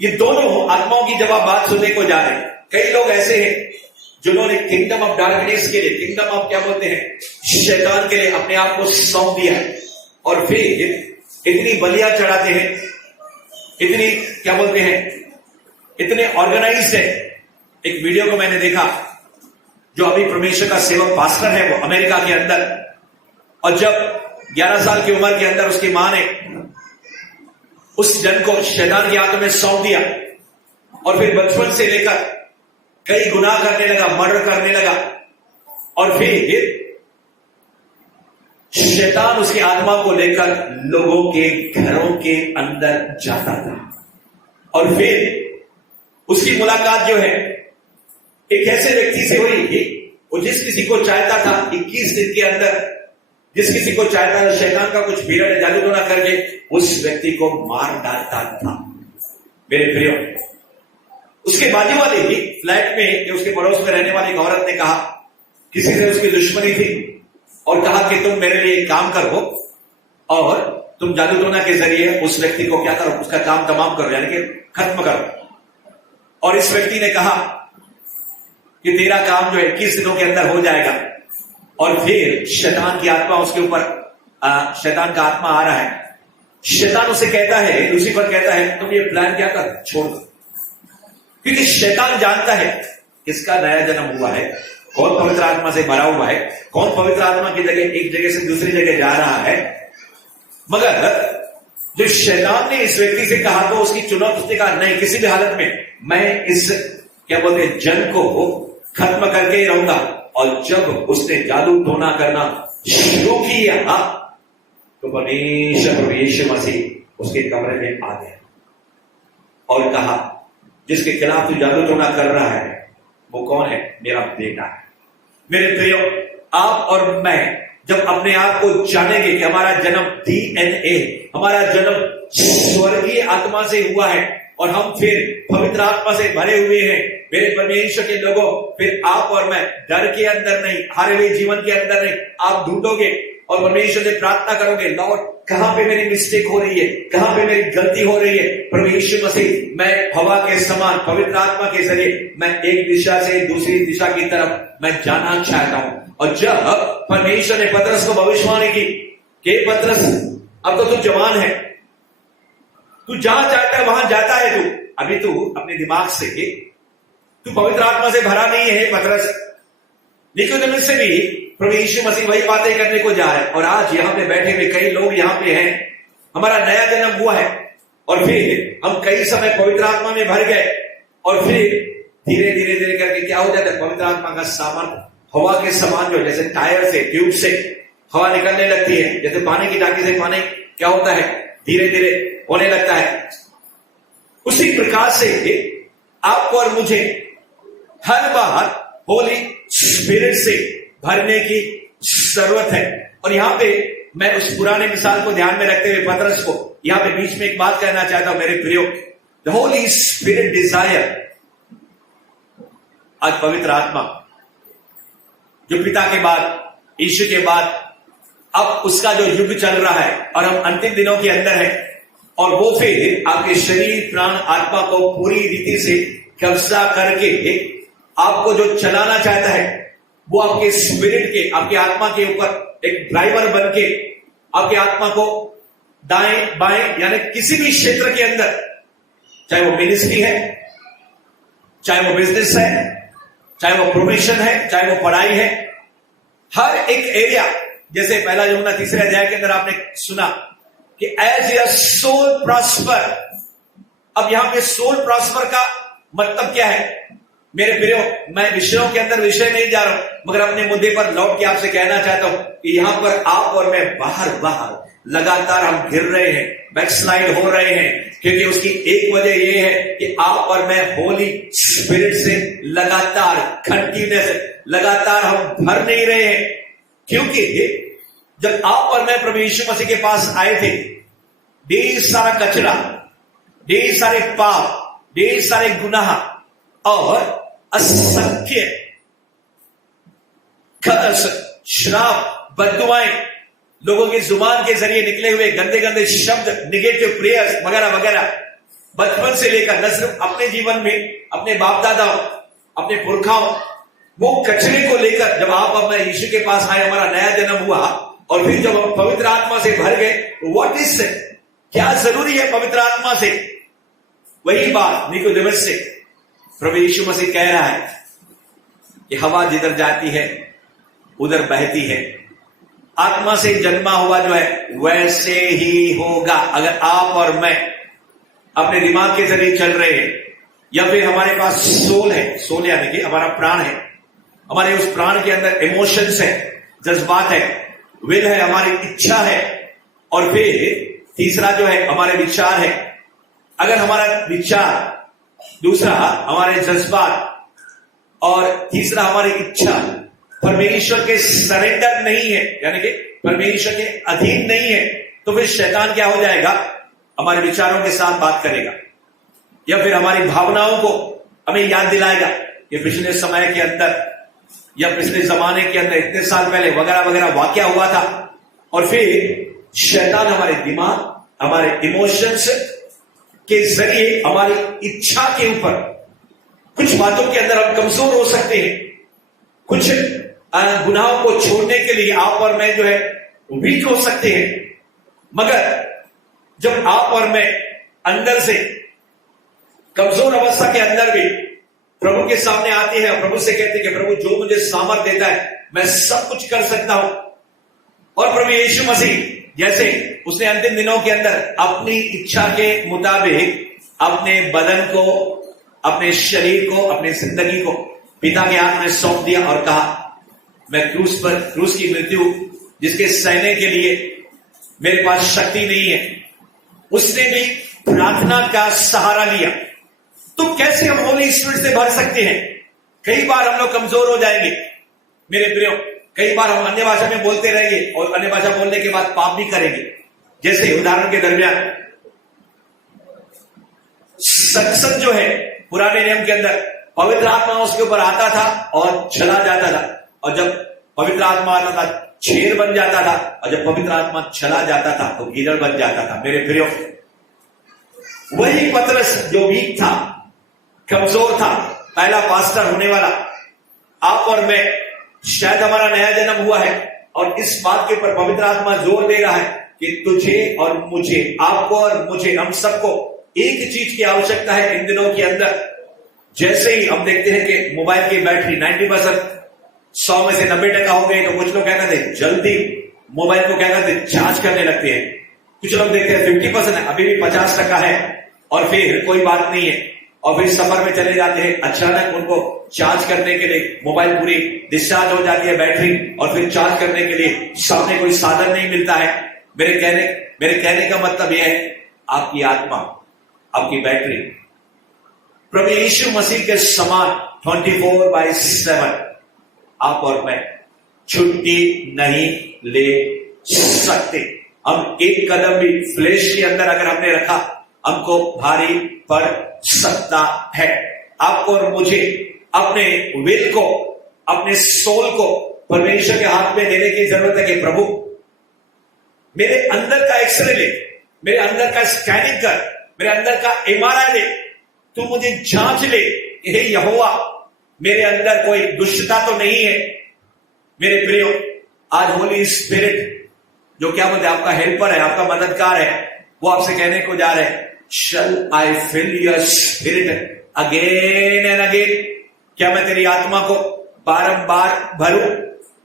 ये दोनों आत्माओं की जब आप बात सुनने को जा रहे हैं, कई लोग ऐसे हैं जिन्होंने किंगडम ऑफ डार्कनेस के लिए, किंगडम ऑफ क्या बोलते हैं, शैतान के लिए अपने आप को सौंप दिया है, और फिर इतनी बलियां चढ़ाते हैं, इतनी क्या बोलते हैं, इतने ऑर्गेनाइज्ड है। एक वीडियो को मैंने देखा, जो अभी परमेश्वर का सेवक पास्टर है, वो अमेरिका के अंदर, और जब 11 साल की उम्र के अंदर उसकी मां ने उस जन को शैतान के हाथों में सौंप दिया, और फिर बचपन से लेकर कई गुनाह करने लगा, मर्डर करने लगा, और फिर शैतान उसकी आत्मा को लेकर लोगों के घरों के अंदर जाता था, और फिर उसकी मुलाकात जो है एक ऐसे व्यक्ति से हुई कि वो जिस किसी को चाहता था 21 दिन के अंदर, जिस किसी को चाहता था शैतान का कुछ पीरियड जादू टोना करके उस व्यक्ति को मार डालता था। मेरे प्रियो, उसके बाजू वाले ही फ्लैट में, उसके पड़ोस में रहने वाली एक औरत ने कहा, किसी से उसकी दुश्मनी थी, और कहा कि तुम मेरे लिए काम करो और तुम जादू टोना के जरिए उस व्यक्ति को क्या करो, उसका काम तमाम करो, यानी कि खत्म करो। और इस व्यक्ति ने कहा कि तेरा काम जो 21 दिनों के अंदर हो जाएगा। और फिर शैतान की आत्मा उसके ऊपर, शैतान का आत्मा आ रहा है, शैतान उसे कहता है, लूसीफर कहता है, तुम ये प्लान क्या कर, छोड़ दो, क्योंकि शैतान जानता है किसका नया जन्म हुआ है, कौन पवित्र आत्मा से भरा हुआ है, कौन पवित्र आत्मा की जगह एक जगह से दूसरी जगह जा रहा है। मगर जब शैतान ने इस व्यक्ति से कहा, तो उसकी चुनौती, उसने कहा नहीं, किसी भी हालत में मैं इस क्या बोलते हैं जन को खत्म करके ही रहूंगा। और जब उसने जादू टोना करना शुरू किया, तो परमेश्वर यीशु मसीह उसके कमरे में आ गया और कहा, जिसके खिलाफ तू जादू टोना कर रहा है वो कौन है? मेरा बेटा है। मेरे प्रियो, आप और मैं जब अपने आप को जानेंगे कि हमारा जन्म DNA, हमारा जन्म स्वर्गीय आत्मा से हुआ है, और हम फिर पवित्र आत्मा से भरे हुए हैं, मेरे परमेश्वर के लोगों, फिर आप और मैं डर के अंदर नहीं, हारे हुए जीवन के अंदर नहीं, आप ढूंढोगे और परमेश्वर से प्रार्थना करोगे, लॉर्ड कहां पे मेरी मिस्टेक हो रही है, कहां पे मेरी गलती हो रही है। परमेश्वर मसीह, मैं हवा के समान पवित्र आत्मा के जरिए मैं एक दिशा से दूसरी दिशा की तरफ मैं जाना चाहता हूं। और जब परमेश्वर ने पतरस को भविष्यवाणी की कि पतरस, अब तो तू जवान है, तू जहां चाहता है वहां जाता है, तू अभी तू अपने दिमाग से, तू पवित्र आत्मा से भरा नहीं है पतरस। निकोदेमुस से भी प्रभु यीशु मसीह वही बातें करने को जा रहे हैं। और आज यहाँ पे बैठे हुए कई लोग यहाँ पे हैं, हमारा नया जन्म हुआ है, और फिर हम कई समय पवित्र आत्मा में भर गए, और फिर धीरे धीरे धीरे करके क्या हो जाता है, पवित्र आत्मा का सामान हवा के समान, जो जैसे टायर से, ट्यूब से हवा निकलने लगती है, जैसे पानी की टांकी से पानी क्या होता है, धीरे धीरे होने लगता है। उसी प्रकार से आपको और मुझे हर बार होली स्पिरिट से भरने की जरूरत है। और यहां पे मैं उस पुराने मिसाल को ध्यान में रखते हुए पतरस को यहां पे बीच में एक बात कहना चाहता हूं, मेरे प्रियो, द होली स्पिरिट डिजायर, आज पवित्र आत्मा जो पिता के बाद, यीशु के बाद अब उसका जो युग चल रहा है और हम अंतिम दिनों के अंदर है, और वो फिर आपके शरीर प्राण आत्मा को पूरी रीति से कब्जा करके आपको जो चलाना चाहता है, वो आपके स्पिरिट के, आपकी आत्मा के ऊपर एक ड्राइवर बन के आपकी आत्मा को दाएं बाएं यानी किसी भी क्षेत्र के अंदर, चाहे वो मिनिस्ट्री है, चाहे वो बिजनेस है, चाहे वो प्रोफेशन है, चाहे वो पढ़ाई है, हर एक एरिया, जैसे पहला यूहन्ना 3 अध्याय के अंदर आपने सुना कि एज योर सोल प्रॉस्पर। अब यहां पे सोल प्रॉस्पर का मतलब क्या है? मेरे प्रियो, मैं विषयों के अंदर विषय नहीं जा रहा हूं, मगर अपने मुद्दे पर लौट के आपसे कहना चाहता हूं कि यहां पर आप और मैं बाहर लगातार हम गिर रहे हैं, बैकस्लाइड हो रहे हैं, क्योंकि उसकी एक वजह यह है कि आप और मैं होली स्पिरिट से लगातार कंटिन्यूअस लगातार हम भर नहीं रहे हैं। क्योंकि जब आप और मैं प्रभु यीशु मसीह के पास आए थे, ढेर सारा कचरा, ढेर सारे पाप, ढेर सारे गुनाह और असंख्य कर्स, श्राप, बददुआएं, लोगों की जुबान के जरिए निकले हुए गंदे गंदे शब्द, निगेटिव प्रेयर्स वगैरह वगैरह, बचपन से लेकर न सिर्फ अपने जीवन में, अपने बाप दादाओं, अपने पुरखाओं, वो कचरे को लेकर जब आप अब मैं यीशु के पास आए, हमारा नया जन्म हुआ, और फिर जब हम पवित्र आत्मा से भर गए, व्हाट इज, क्या जरूरी है पवित्र आत्मा से? वही बात निकोदेमस से प्रभु यीशु मसीह कह रहा है कि हवा जिधर जाती है उधर बहती है, आत्मा से जन्मा हुआ जो है वैसे ही होगा। अगर आप और मैं अपने दिमाग के जरिए चल रहे हैं, या फिर हमारे पास सोल है, सोल यानी कि हमारा प्राण है, हमारे उस प्राण के अंदर इमोशंस है, जज्बात है, विल है, हमारी इच्छा है, और फिर तीसरा जो है हमारे विचार है। अगर हमारा विचार, दूसरा हमारे जज्बात और तीसरा हमारी इच्छा परमेश्वर के सरेंडर नहीं है, यानी कि परमेश्वर के अधीन नहीं है, तो फिर शैतान क्या हो जाएगा? हमारे विचारों के साथ बात करेगा, या फिर हमारी भावनाओं को हमें याद दिलाएगा कि पिछले समय के अंदर या पिछले जमाने के अंदर इतने साल पहले वगैरह वगैरह वाकया हुआ था। और फिर शैतान हमारे दिमाग, हमारे इमोशंस के जरिए हमारी इच्छा के ऊपर कुछ बातों के अंदर हम कमजोर हो सकते हैं। कुछ गुनाहों को छोड़ने के लिए आप और मैं जो है वीक हो सकते हैं, मगर जब आप और मैं अंदर से कमजोर अवस्था के अंदर भी प्रभु के सामने आते हैं और प्रभु से कहते हैं कि प्रभु जो मुझे सामर्थ देता है मैं सब कुछ कर सकता हूं। और प्रभु यीशु मसीह जैसे उसने अंतिम दिनों के अंदर अपनी इच्छा के मुताबिक अपने बदन को, अपने शरीर को, अपनी जिंदगी को पिता के हाथ में सौंप दिया और कहा मैं क्रूस की मृत्यु जिसके सहने के लिए मेरे पास शक्ति नहीं है, उसने भी प्रार्थना का सहारा लिया। तो कैसे हम होली स्पिरिट से भर सकते हैं? कई बार हम लोग कमजोर हो जाएंगे मेरे प्रियो, कई बार हम अन्य भाषा में बोलते रहेंगे और अन्य भाषा बोलने के बाद पाप भी करेंगे। जैसे उदाहरण के दरमियान सत्संग जो है पुराने नियम के अंदर पवित्र आत्मा उसके ऊपर आता था और चला जाता था, और जब पवित्र आत्मा आता था शेर बन जाता था, और जब पवित्र आत्मा चला जाता था तो गिदड़ बन जाता था। मेरे प्रियो, वही पतरस जो वीक था, कमजोर था, पहला पास्टर होने वाला, आप और मैं, शायद हमारा नया जन्म हुआ है और इस बात के ऊपर पवित्र आत्मा जोर दे रहा है कि तुझे और मुझे, आपको और मुझे, हम सबको एक चीज की आवश्यकता है इन दिनों के अंदर। जैसे ही हम देखते हैं कि मोबाइल की बैटरी 90%, 100 में से 90% हो गई, तो कुछ लोग क्या करते हैं जल्दी मोबाइल को क्या करते हैं चार्ज करने लगते हैं। कुछ लोग देखते हैं 50% है, अभी भी 50% है, और फिर कोई बात नहीं है, और फिर सफर में चले जाते हैं। अचानक उनको चार्ज करने के लिए मोबाइल पूरी डिस्चार्ज हो जाती है बैटरी, और फिर चार्ज करने के लिए सामने कोई साधन नहीं मिलता है। मेरे कहने का मतलब यह है, आपकी आत्मा, आपकी बैटरी प्रभु यीशु मसीह के समान 24/7 आप और मैं छुट्टी नहीं ले सकते। हम एक कदम भी फ्लेश के अंदर अगर हमने रखा, हमको भारी पड़ सकता है। आपको और मुझे अपने विल को, अपने सोल को परमेश्वर के हाथ में देने की जरूरत है कि प्रभु मेरे अंदर का एक्सरे ले, मेरे अंदर का स्कैनिंग कर, मेरे अंदर का एमआरआई ले, तू मुझे जांच ले, हे यहोवा मेरे अंदर कोई दुष्टता तो नहीं है। मेरे प्रियो, आज होली स्पिरिट जो क्या बोलते हैं, आपका हेल्पर है, आपका मददगार है, वो आपसे कहने को जा रहे हैं, shall I fill your spirit again and again, क्या मैं तेरी आत्मा को बारंबार भरूं?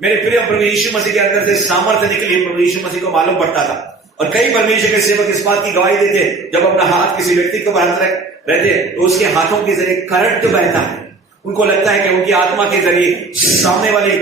मेरे प्रिय, प्रभु यीशु मसीह के अंदर से सामर्थ्य निकली, प्रभु यीशु मसीह को मालूम पड़ता था। और कई परमेश्वर के सेवक इस बात की गवाही देते हैं, जब अपना हाथ किसी व्यक्ति को बढ़ाते रहते हैं तो उसके हाथों के जरिए करंट बहता है। उनको लगता है कि उनकी आत्मा के जरिए सामने वाले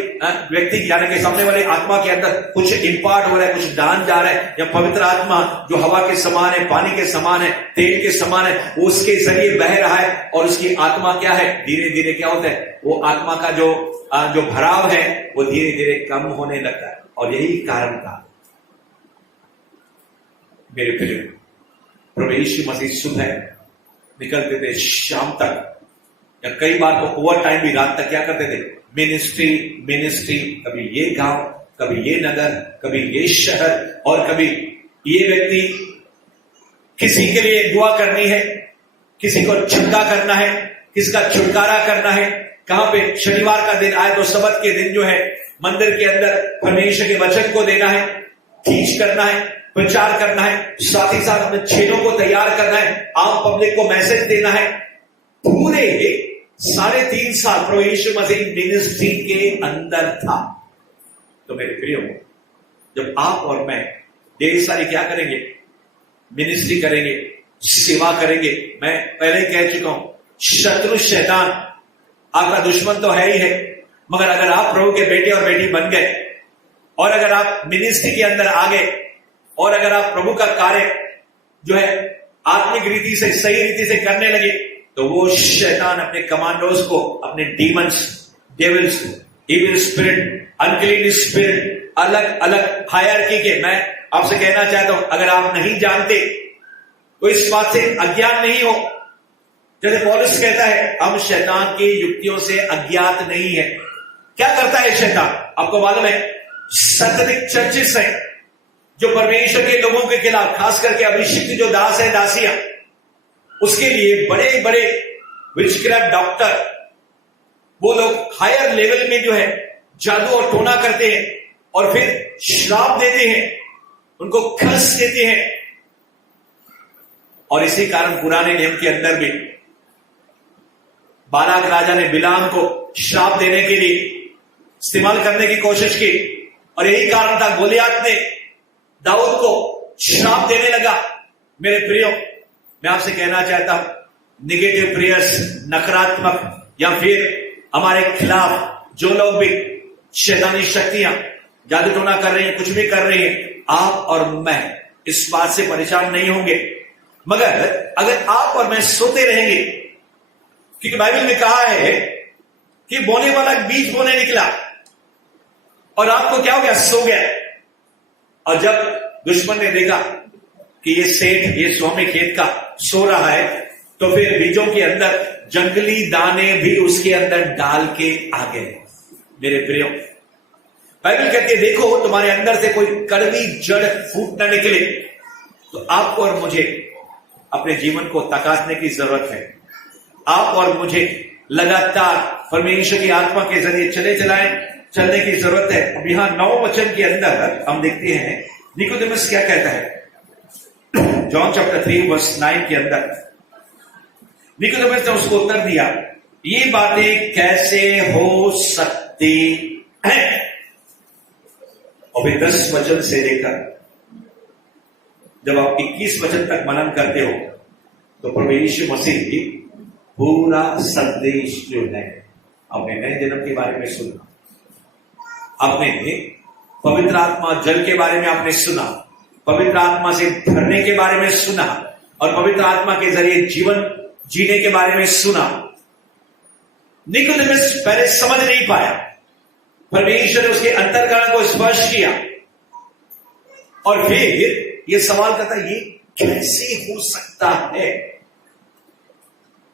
व्यक्ति यानी कि सामने वाले आत्मा के अंदर कुछ इंपार्ट हो रहा है, कुछ दान जा रहा है, या पवित्र आत्मा जो हवा के समान है, पानी के समान है, तेल के समान है, वो उसके जरिए बह रहा है। और उसकी आत्मा क्या है, धीरे धीरे क्या होता है, वो आत्मा का जो भराव है वो धीरे धीरे कम होने लगता है। और यही कारण था मेरे प्रिय, प्रभु यीशु मसीह सुबह निकलते थे, शाम तक या कई बार तो ओवर टाइम भी रात तक क्या करते थे, मिनिस्ट्री, कभी ये गांव, कभी ये नगर, कभी ये शहर, और कभी ये व्यक्ति, किसी के लिए दुआ करनी है, किसी को चंगा करना है, किसी का छुटकारा करना है। कहां पे शनिवार का दिन आए तो सबत के दिन जो है मंदिर के अंदर परमेश्वर के वचन को देना है, टीच करना है, प्रचार करना है, साथ ही साथ अपने चेलों को तैयार करना है, आम पब्लिक को मैसेज देना है। पूरे 3.5 साल प्रभु यीशु मसीह मिनिस्ट्री के अंदर था। तो मेरे प्रियो, जब आप और मैं ढेर सारी क्या करेंगे, मिनिस्ट्री करेंगे, सेवा करेंगे। मैं पहले ही कह चुका हूं, शत्रु शैतान आपका दुश्मन तो है ही है, मगर अगर आप प्रभु के बेटे और बेटी बन गए, और अगर आप मिनिस्ट्री के अंदर आ गए, और अगर आप प्रभु का कार्य जो है आत्मिक रीति से, सही रीति से करने लगे, तो वो शैतान अपने कमांडोज को, अपने demons, devils, evil spirit, unclean spirit, अलग अलग हायरार्की के, मैं आपसे कहना चाहता हूं, अगर आप नहीं जानते तो इस बात से अज्ञात नहीं हो। जैसे पौलुस कहता है, हम शैतान की युक्तियों से अज्ञात नहीं है। क्या करता है शैतान, आपको मालूम है, सैतानिक चर्चेस है जो परमेश्वर के लोगों के खिलाफ, खास करके अभिषिक्त जो दास है, दासियां, उसके लिए बड़े बड़े विचक्राफ्ट डॉक्टर, वो लोग हायर लेवल में जो है जादू और टोना करते हैं, और फिर श्राप देते हैं, उनको कर्स देते हैं। और इसी कारण पुराने नियम के अंदर भी बालाक राजा ने बिलाम को श्राप देने के लिए इस्तेमाल करने की कोशिश की, और यही कारण था गोलियात ने दाऊद को श्राप देने लगा। मेरे प्रियो, मैं आपसे कहना चाहता हूं, निगेटिव प्रेयर्स, नकारात्मक या फिर हमारे खिलाफ जो लोग भी शैतानी शक्तियां जादू टोना कर रही हैं, कुछ भी कर रही हैं, आप और मैं इस बात से परेशान नहीं होंगे। मगर अगर आप और मैं सोते रहेंगे, क्योंकि बाइबल में कहा है कि बोने वाला बीज बोने निकला और आपको क्या हो गया, सो गया। और जब दुश्मन ने देखा कि ये सेठ, ये स्वामी खेत का सो रहा है, तो फिर बीजों के अंदर जंगली दाने भी उसके अंदर डाल के आ गए। मेरे प्रियो, बाइबल कहती है, देखो तुम्हारे अंदर से कोई कड़वी जड़ फूट न निकले। तो आपको और मुझे अपने जीवन को तकासने की जरूरत है। आप और मुझे लगातार परमेश्वर की आत्मा के जरिए चलने की जरूरत है। अब यहां 9 वचन के अंदर हम देखते हैं निकोदेमस क्या कहता है। जॉन चैप्टर 3 वर्स 9 के अंदर निकोदेमस ने उसको उत्तर दिया, ये बातें कैसे हो सकती हैं। और फिर 10 वचन से लेकर जब आप 21 वचन तक मनन करते हो, तो प्रभु यीशु मसीह की पूरा संदेश जो है, आपने नए जन्म के बारे में सुना, आपने पवित्र आत्मा जल के बारे में आपने सुना, पवित्र आत्मा से भरने के बारे में सुना, और पवित्र आत्मा के जरिए जीवन जीने के बारे में सुना। निकोदेमस पहले समझ नहीं पाया, परमेश्वर ने उसके अंतर्करण को स्पर्श किया, और फिर ये सवाल करता, ये कैसे हो सकता है।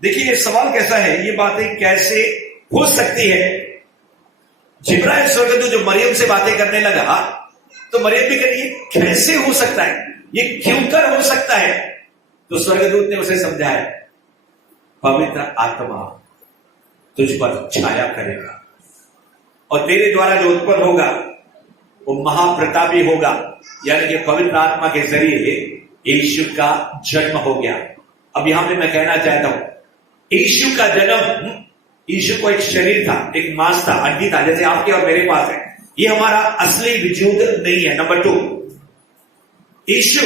देखिए ये सवाल कैसा है, ये बातें कैसे हो सकती है। जिब्राइल स्वर्गदूत जो मरियम से बातें करने लगा, तो मरियम भी कही कैसे हो सकता है, ये क्यों कर हो सकता है? तो स्वर्गदूत ने उसे समझाया, पवित्र आत्मा तुझ पर छाया करेगा और तेरे द्वारा जो उत्पन्न होगा वो महाप्रतापी होगा। यानी कि पवित्र आत्मा के जरिए यीशु का जन्म हो गया। अब यहां पे मैं कहना चाहता हूं, यीशु का जन्म, यीशु को एक शरीर था, एक मांस था, हड्डी था, जैसे आपके और मेरे पास है। ये हमारा असली वजूद नहीं है। नंबर 2, यीशु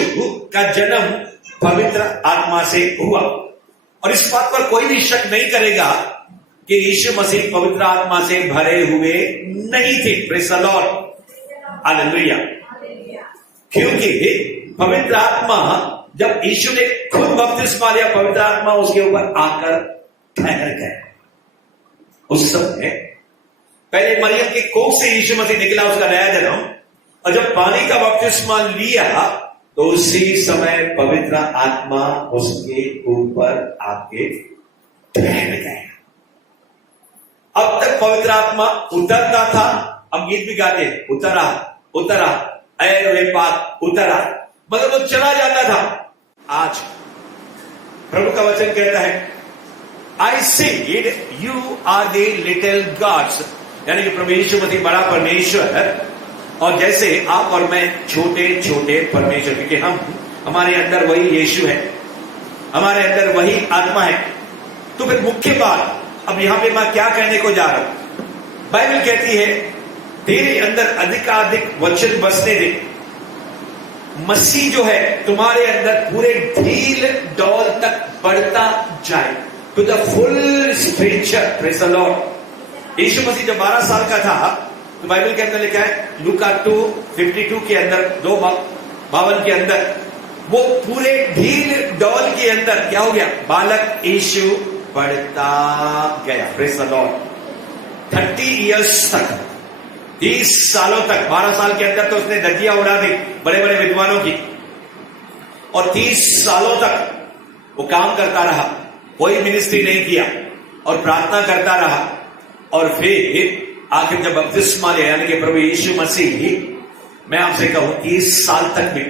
का जन्म पवित्र आत्मा से हुआ और इस बात पर कोई भी शक नहीं करेगा कि यीशु मसीह पवित्र आत्मा से भरे हुए नहीं थे। Praise the Lord, hallelujah. क्योंकि पवित्र आत्मा, जब यीशु ने खुद बपतिस्मा लिया, पवित्र आत्मा उसके ऊपर आकर ठहर गए। उस समय पहले मरियम के कोख से यीशु मसीह निकला, उसका नया जन्म, और जब पानी का बपतिस्मा लिया तो उसी समय पवित्र आत्मा उसके ऊपर आके ठहर गए। अब तक पवित्र आत्मा उतरता था, हम गीत भी गाते, उतरा उतरा ऐ रोहे पाक उतरा, मगर वो चला जाता था। आज प्रभु का वचन कहता है, I said you are the little gods, यानी कि प्रभु यीशु मसीह बड़ा परमेश्वर है और जैसे आप और मैं छोटे छोटे परमेश्वर, क्योंकि हमारे अंदर वही यीशु है, हमारे अंदर वही आत्मा है। तो फिर मुख्य बात, अब यहां पे मैं क्या कहने को जा रहा हूं, बाइबल कहती है तेरे अंदर अधिकाधिक वचन बसने दे। मसीह जो है तुम्हारे अंदर पूरे ढील डौल तक बढ़ता जाए, to the full stature. Praise the Lord. Yeshu Masih जब 12 साल का था तो बाइबल के अंदर लिखा है, लूका 2:52 के अंदर, 2:52 के अंदर, वो पूरे ढील डौल के अंदर क्या हो गया, बालक यीशु बढ़ता गया। Praise the Lord. 30 इयर्स तक, 30 सालों तक, 12 साल के अंदर तो उसने धज्जियां उड़ा दी बड़े बड़े विद्वानों की, और 30 सालों तक वो काम करता रहा, कोई मिनिस्ट्री नहीं किया और प्रार्थना करता रहा। और फिर आखिर जब बपतिस्मा लिया, यानी कि प्रभु यीशु मसीह, मैं आपसे कहूं 30 साल तक भी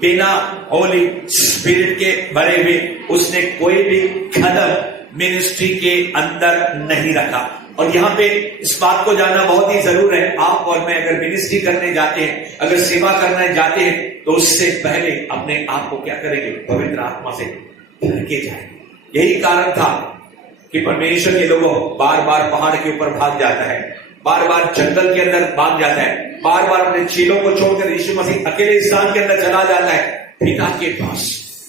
बिना होली स्पिरिट के भरे हुए उसने कोई भी कदम मिनिस्ट्री के अंदर नहीं रखा। और यहां पे इस बात को जानना बहुत ही जरूर है, आप और मैं अगर मिनिस्ट्री करने जाते हैं, अगर सेवा करने जाते हैं, तो उससे पहले अपने आप को क्या करेंगे, पवित्र आत्मा से भर के जाएंगे। यही कारण था कि परमेश्वर के लोगों बार बार पहाड़ के ऊपर भाग जाता है, बार बार जंगल के अंदर भाग जाता है, बार बार अपने चेलों को छोड़कर यीशु मसीह अकेले स्थान के अंदर चला जाता है पिता के पास।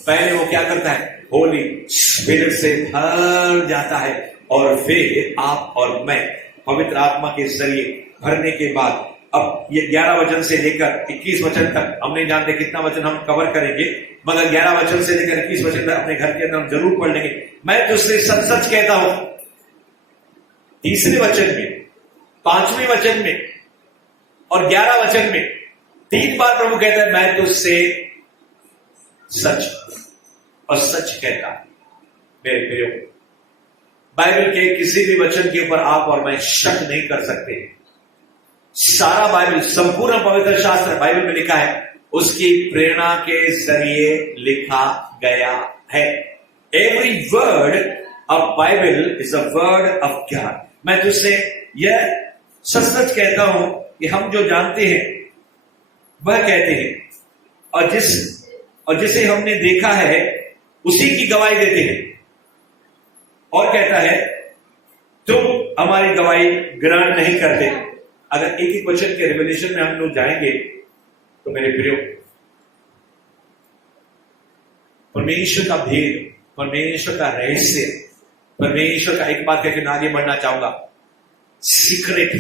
पहले वो क्या करता है, होली स्पिरिट से भर जाता है, और फिर आप और मैं पवित्र आत्मा के जरिए भरने के बाद, अब ये 11 वचन से लेकर 21 वचन तक, हम नहीं जानते कितना वचन हम कवर करेंगे, मगर 11 वचन से लेकर 21 वचन तक अपने घर के अंदर हम जरूर पढ़ लेंगे। मैं तुझसे सच सच कहता हूं, तीसरे वचन में, 5वें वचन में और 11 वचन में 3 बार प्रभु कहता है, मैं तुझसे सच और सच कहता। मेरे प्रियो, बाइबल के किसी भी वचन के ऊपर आप और मैं शक नहीं कर सकते। सारा बाइबल, संपूर्ण पवित्र शास्त्र बाइबल में लिखा है, उसकी प्रेरणा के जरिए लिखा गया है। Every word of Bible is a word of God. मैं तुझसे यह सच सच कहता हूं कि हम जो जानते हैं वह कहते हैं, और जिसे हमने देखा है उसी की गवाही देते हैं। और कहता है, तुम हमारी गवाही ग्रहण नहीं करते। अगर एक एक वचन के रिवलेशन में हम लोग जाएंगे तो मेरे प्रियो, परमेश्वर का भेद, परमेश्वर का रहस्य, परमेश्वर का, एक बात कहकर आगे बढ़ना चाहूंगा, सीक्रेट,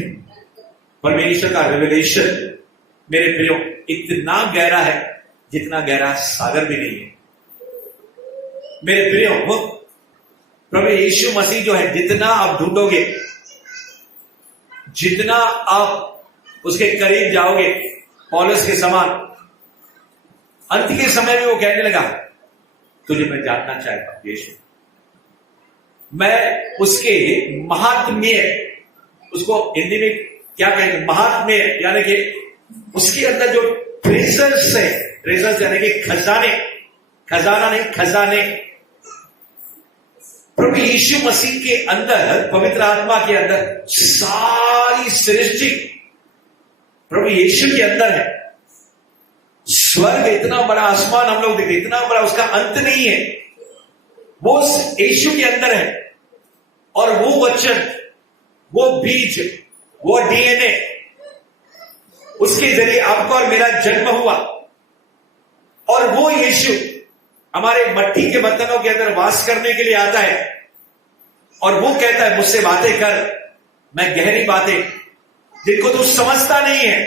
परमेश्वर का रिवलेशन मेरे प्रियो इतना गहरा है जितना गहरा सागर भी नहीं है। मेरे प्रियो, प्रभु यीशु मसीह जो है, जितना आप ढूंढोगे, जितना आप उसके करीब जाओगे, पौलुस के समान, अंत के समय में वो कहने लगा, तुझे मैं जानना चाहता हूं यीशु, मैं उसके महात्म्य, उसको हिंदी में क्या कहेंगे, महात्म्य, यानी कि उसके अंदर जो ट्रेजर्स है, ट्रेजर्स यानी कि खजाने, खजाना नहीं खजाने, प्रभु यीशु मसीह के अंदर, पवित्र आत्मा के अंदर सारी सृष्टि प्रभु यीशु के अंदर है। स्वर्ग इतना बड़ा, आसमान हम लोग देखते इतना बड़ा, उसका अंत नहीं है, वो यीशु के अंदर है। और वो वचन, वो बीज, वो डीएनए, उसके जरिए आपका और मेरा जन्म हुआ। और वो यीशु हमारे मट्टी के बर्तनों के अंदर वास करने के लिए आता है और वो कहता है मुझसे बातें कर, मैं गहरी बातें जिनको तू समझता नहीं है।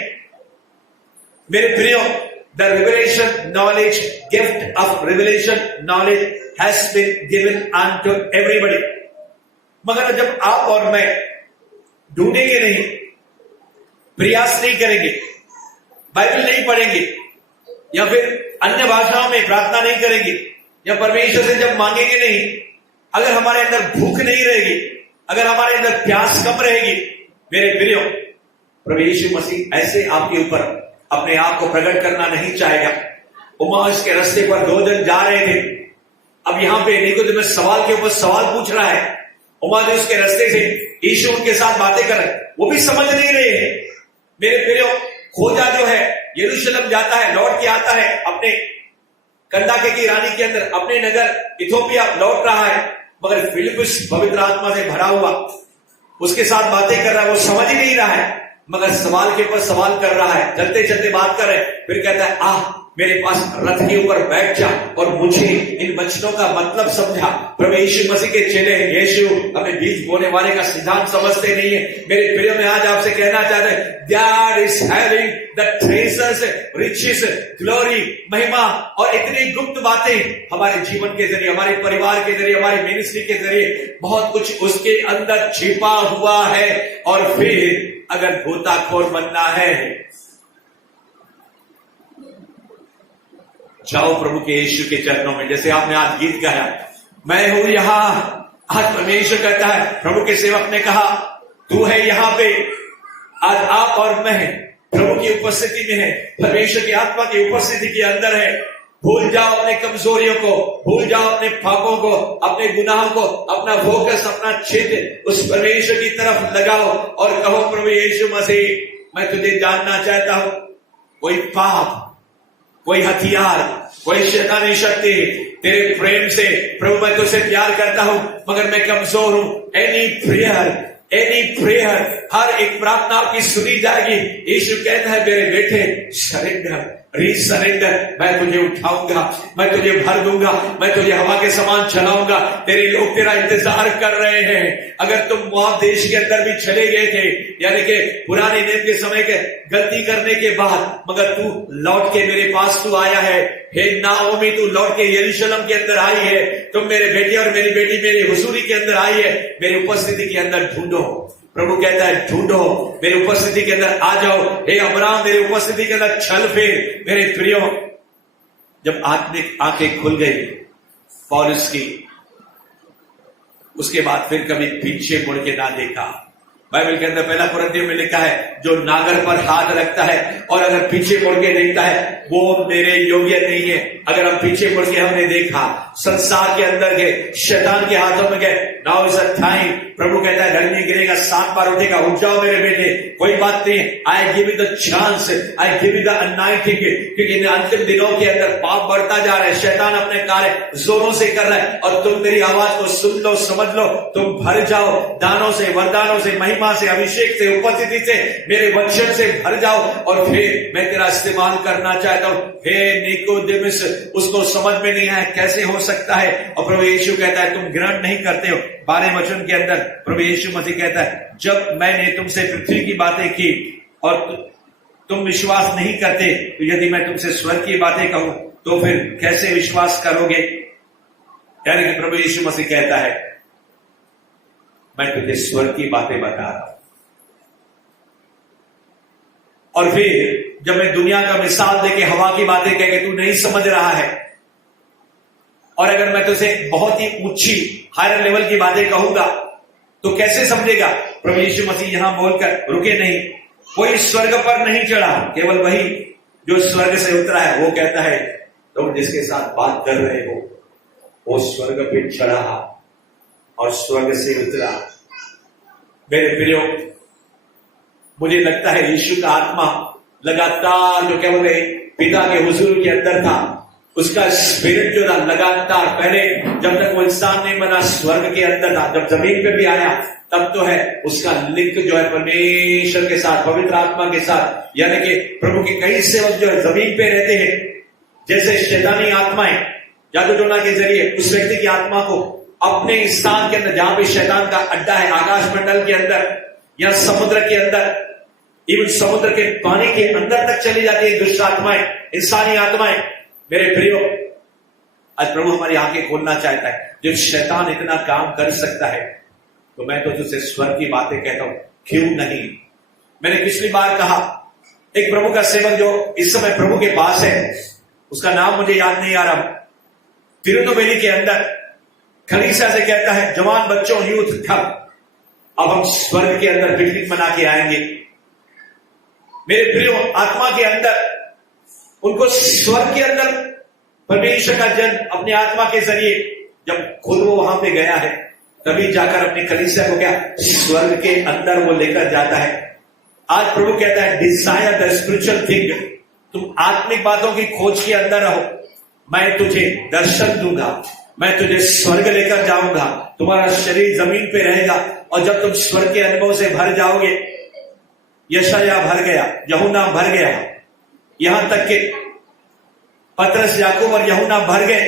मेरे प्रियो, the revelation knowledge, gift of revelation knowledge has been given unto everybody. मगर जब आप और मैं ढूंढेंगे नहीं, प्रयास नहीं करेंगे, बाइबल नहीं पढ़ेंगे, या फिर अन्य भाषाओं में प्रार्थना नहीं करेंगे, या परमेश्वर से जब मांगेंगे नहीं, अगर हमारे अंदर भूख नहीं रहेगी, अगर हमारे अंदर प्यास कम रहेगी, मेरे प्रियो, प्रभु यीशु मसीह ऐसे आपके ऊपर अपने आप को प्रकट करना नहीं चाहेगा। उमास के रास्ते पर 2 जन जा रहे थे। अब यहां पे निकोदेमुस सवाल के ऊपर सवाल पूछ रहा है। उमास के रास्ते से यीशु उनके साथ बातें कर रहे, वो भी समझ नहीं रहे हैं। मेरे प्रियो, खोजा जो है यरूशलेम जाता है, लौट के आता है अपने कंदाके की रानी के अंदर, अपने नगर इथोपिया लौट रहा है। मगर फिलिप्पुस पवित्र आत्मा से भरा हुआ उसके साथ बातें कर रहा है, वो समझ ही नहीं रहा है, मगर सवाल के ऊपर सवाल कर रहा है, चलते चलते बात कर रहे। फिर कहता है, आह मेरे पास रथ के ऊपर बैठ जा और मुझे इन वचनों का मतलब समझा। प्रभु यीशु मसीह के चेले यीशु हमें बीज बोने वाले का सिद्धांत समझते नहीं है। मेरे प्रिय, में आज आपसे कहना चाहते हैं, God is having the treasures, riches, glory, महिमा और इतनी गुप्त बातें हमारे जीवन के जरिए, हमारे परिवार के जरिए, हमारी मिनिस्ट्री के जरिए बहुत कुछ उसके अंदर छिपा हुआ है। और फिर अगर गोताखोर बनना है, जाओ प्रभु के यीशु के चरणों में। जैसे आपने आज गीत गाया, मैं हूं यहां, आज परमेश्वर कहता है, प्रभु के सेवक ने कहा तू है यहां पे। आज आप और मैं प्रभु की उपस्थिति में है, परमेश्वर की आत्मा की उपस्थिति के अंदर है। भूल जाओ अपने कमजोरियों को, भूल जाओ अपने पापों को, अपने गुनाहों को, अपना फोकस, अपना चित्त उस परमेश्वर की तरफ लगाओ और कहो, प्रभु यीशु मसीह, मैं तुझे जानना चाहता हूं। कोई पाप, कोई हथियार, कोई शैतानी शक्ति तेरे प्रेम से, प्रभु मैं तुझसे प्यार करता हूं मगर मैं कमजोर हूं। एनी प्रेयर, हर एक प्रार्थना आपकी सुनी जाएगी। यीशु कहता है, मेरे बेटे सरेंडर, रीसरेंडर, मैं तुझे उठाऊंगा, मैं तुझे भर दूंगा, मैं तुझे हवा के समान चलाऊंगा। तेरे लोग तेरा इंतजार कर रहे हैं। अगर तुम वहां देश के अंदर भी चले गए थे, यानी कि पुराने नियम के समय के गलती करने के बाद, मगर तू लौट के मेरे पास तू आया है। हे नाओमी, तू लौट के यरूशलेम के अंदर आई है। तुम मेरे बेटे और मेरी बेटी मेरी हुजूरी के अंदर आई है। मेरी उपस्थिति के अंदर ढूंढो। प्रभु कहता है, ढूंढो, मेरी उपस्थिति के अंदर आ जाओ। हे अब्राहम, मेरी उपस्थिति के अंदर चल फिर। मेरे प्रियो, जब आत्मिक आंखें खुल गई पौलुस की, उसके बाद फिर कभी पीछे मुड़ के ना देखा। बाइबल के अंदर पहला कुरिन्थियों में लिखा है, जो नागर पर हाथ रखता है और अगर पीछे मुड़ के देखता है वो मेरे योग्य नहीं है। अगर हम पीछे मुड़ के हमने देखा, संसार के अंदर गए, शैतान के हाथों में गए, नाउ इज अ टाइम। प्रभु कहता है, ढलने गिरेगा 7 बार उठेगा, उठ जाओ मेरे बेटे, कोई बात नहीं, I give you the chance, I give you the anointing. क्योंकि इन अंतिम दिनों के अंदर पाप बढ़ता जा रहा है, शैतान अपने कार्य जोरों से कर रहा है और तुम मेरी आवाज को सुन लो, समझ लो, तुम भर जाओ दानों से, वरदानों से, महिमा से, अभिषेक से, उपस्थिति से, मेरे वचन से भर जाओ और फिर मैं तेरा इस्तेमाल करना चाहता हूं। हे निकोदेमुस, उसको समझ में नहीं आया कैसे हो सकता है। और प्रभु यीशु कहता है, तुम ग्रहण नहीं करते हो। 12वें वचन के अंदर प्रभु यीशु मसीह कहता है, जब मैंने तुमसे पृथ्वी की बातें की और तुम विश्वास नहीं करते, तो यदि मैं तुमसे स्वर्ग की बातें कहूं तो फिर कैसे विश्वास करोगे। यानी कि प्रभु यीशु मसीह कहता है, मैं तुझे स्वर्ग की बातें बता रहा हूं। और फिर जब मैं दुनिया का मिसाल देके, हवा की बातें कह के तू नहीं समझ रहा है, और अगर मैं तुझे बहुत ही ऊंची हायर लेवल की बातें कहूंगा तो कैसे समझेगा। प्रभु यीशु मसीह यहां बोलकर रुके नहीं, कोई स्वर्ग पर नहीं चढ़ा, केवल वही जो स्वर्ग से उतरा है। वो कहता है तुम जिसके साथ बात कर रहे हो वो स्वर्ग पे चढ़ा और स्वर्ग से उतरा। मेरे प्रियो, मुझे लगता है यीशु का आत्मा लगातार जो क्या बोले पिता के हुजूर के अंदर था, उसका स्पिरिट जो था लगातार, पहले जब तक वो इंसान नहीं बना स्वर्ग के अंदर था, जब जमीन पे भी आया तब तो है उसका लिंक जो है परमेश्वर के साथ, पवित्र आत्मा के साथ। यानी कि प्रभु के कई सेवक जो है जमीन पे रहते हैं, जैसे शैतानी आत्माएं जादू टोना के जरिए उस व्यक्ति की आत्मा को अपने स्थान के अंदर जहां पे शैतान का अड्डा है, आकाश मंडल के अंदर या समुद्र के अंदर, इवन समुद्र के पानी के अंदर तक चली जाती है दुष्ट आत्माएं, इंसानी आत्माएं। मेरे प्रियो, आज प्रभु हमारी आंखें खोलना चाहता है। जब शैतान इतना काम कर सकता है तो मैं तो तुझसे स्वर्ग की बातें कहता हूं, क्यों नहीं। मैंने पिछली बार कहा एक प्रभु का सेवक जो इस समय प्रभु के पास है, उसका नाम मुझे याद नहीं आ रहा, तिरुनेलवेली के अंदर कलीसिया से कहता है जवान बच्चों, यूथ कब, अब हम स्वर्ग के अंदर पिकनिक मना के आएंगे। मेरे प्रियो, आत्मा के अंदर उनको स्वर्ग के अंदर परमेश्वर का जन अपने आत्मा के जरिए जब खुद वो वहां पे गया है तभी जाकर अपनी कलीसिया को क्या स्वर्ग के अंदर वो लेकर जाता है। आज प्रभु कहता है डिजायर द स्पिरिचुअल थिंग, तुम आत्मिक बातों की खोज के अंदर रहो, मैं तुझे दर्शन दूंगा, मैं तुझे स्वर्ग लेकर जाऊंगा, तुम्हारा शरीर जमीन पे रहेगा और जब तुम स्वर्ग के अनुभव से भर जाओगे, यशाया भर गया, यूहन्ना भर गया, यहां तक कि पतरस, याकूब और यूहन्ना भर गए।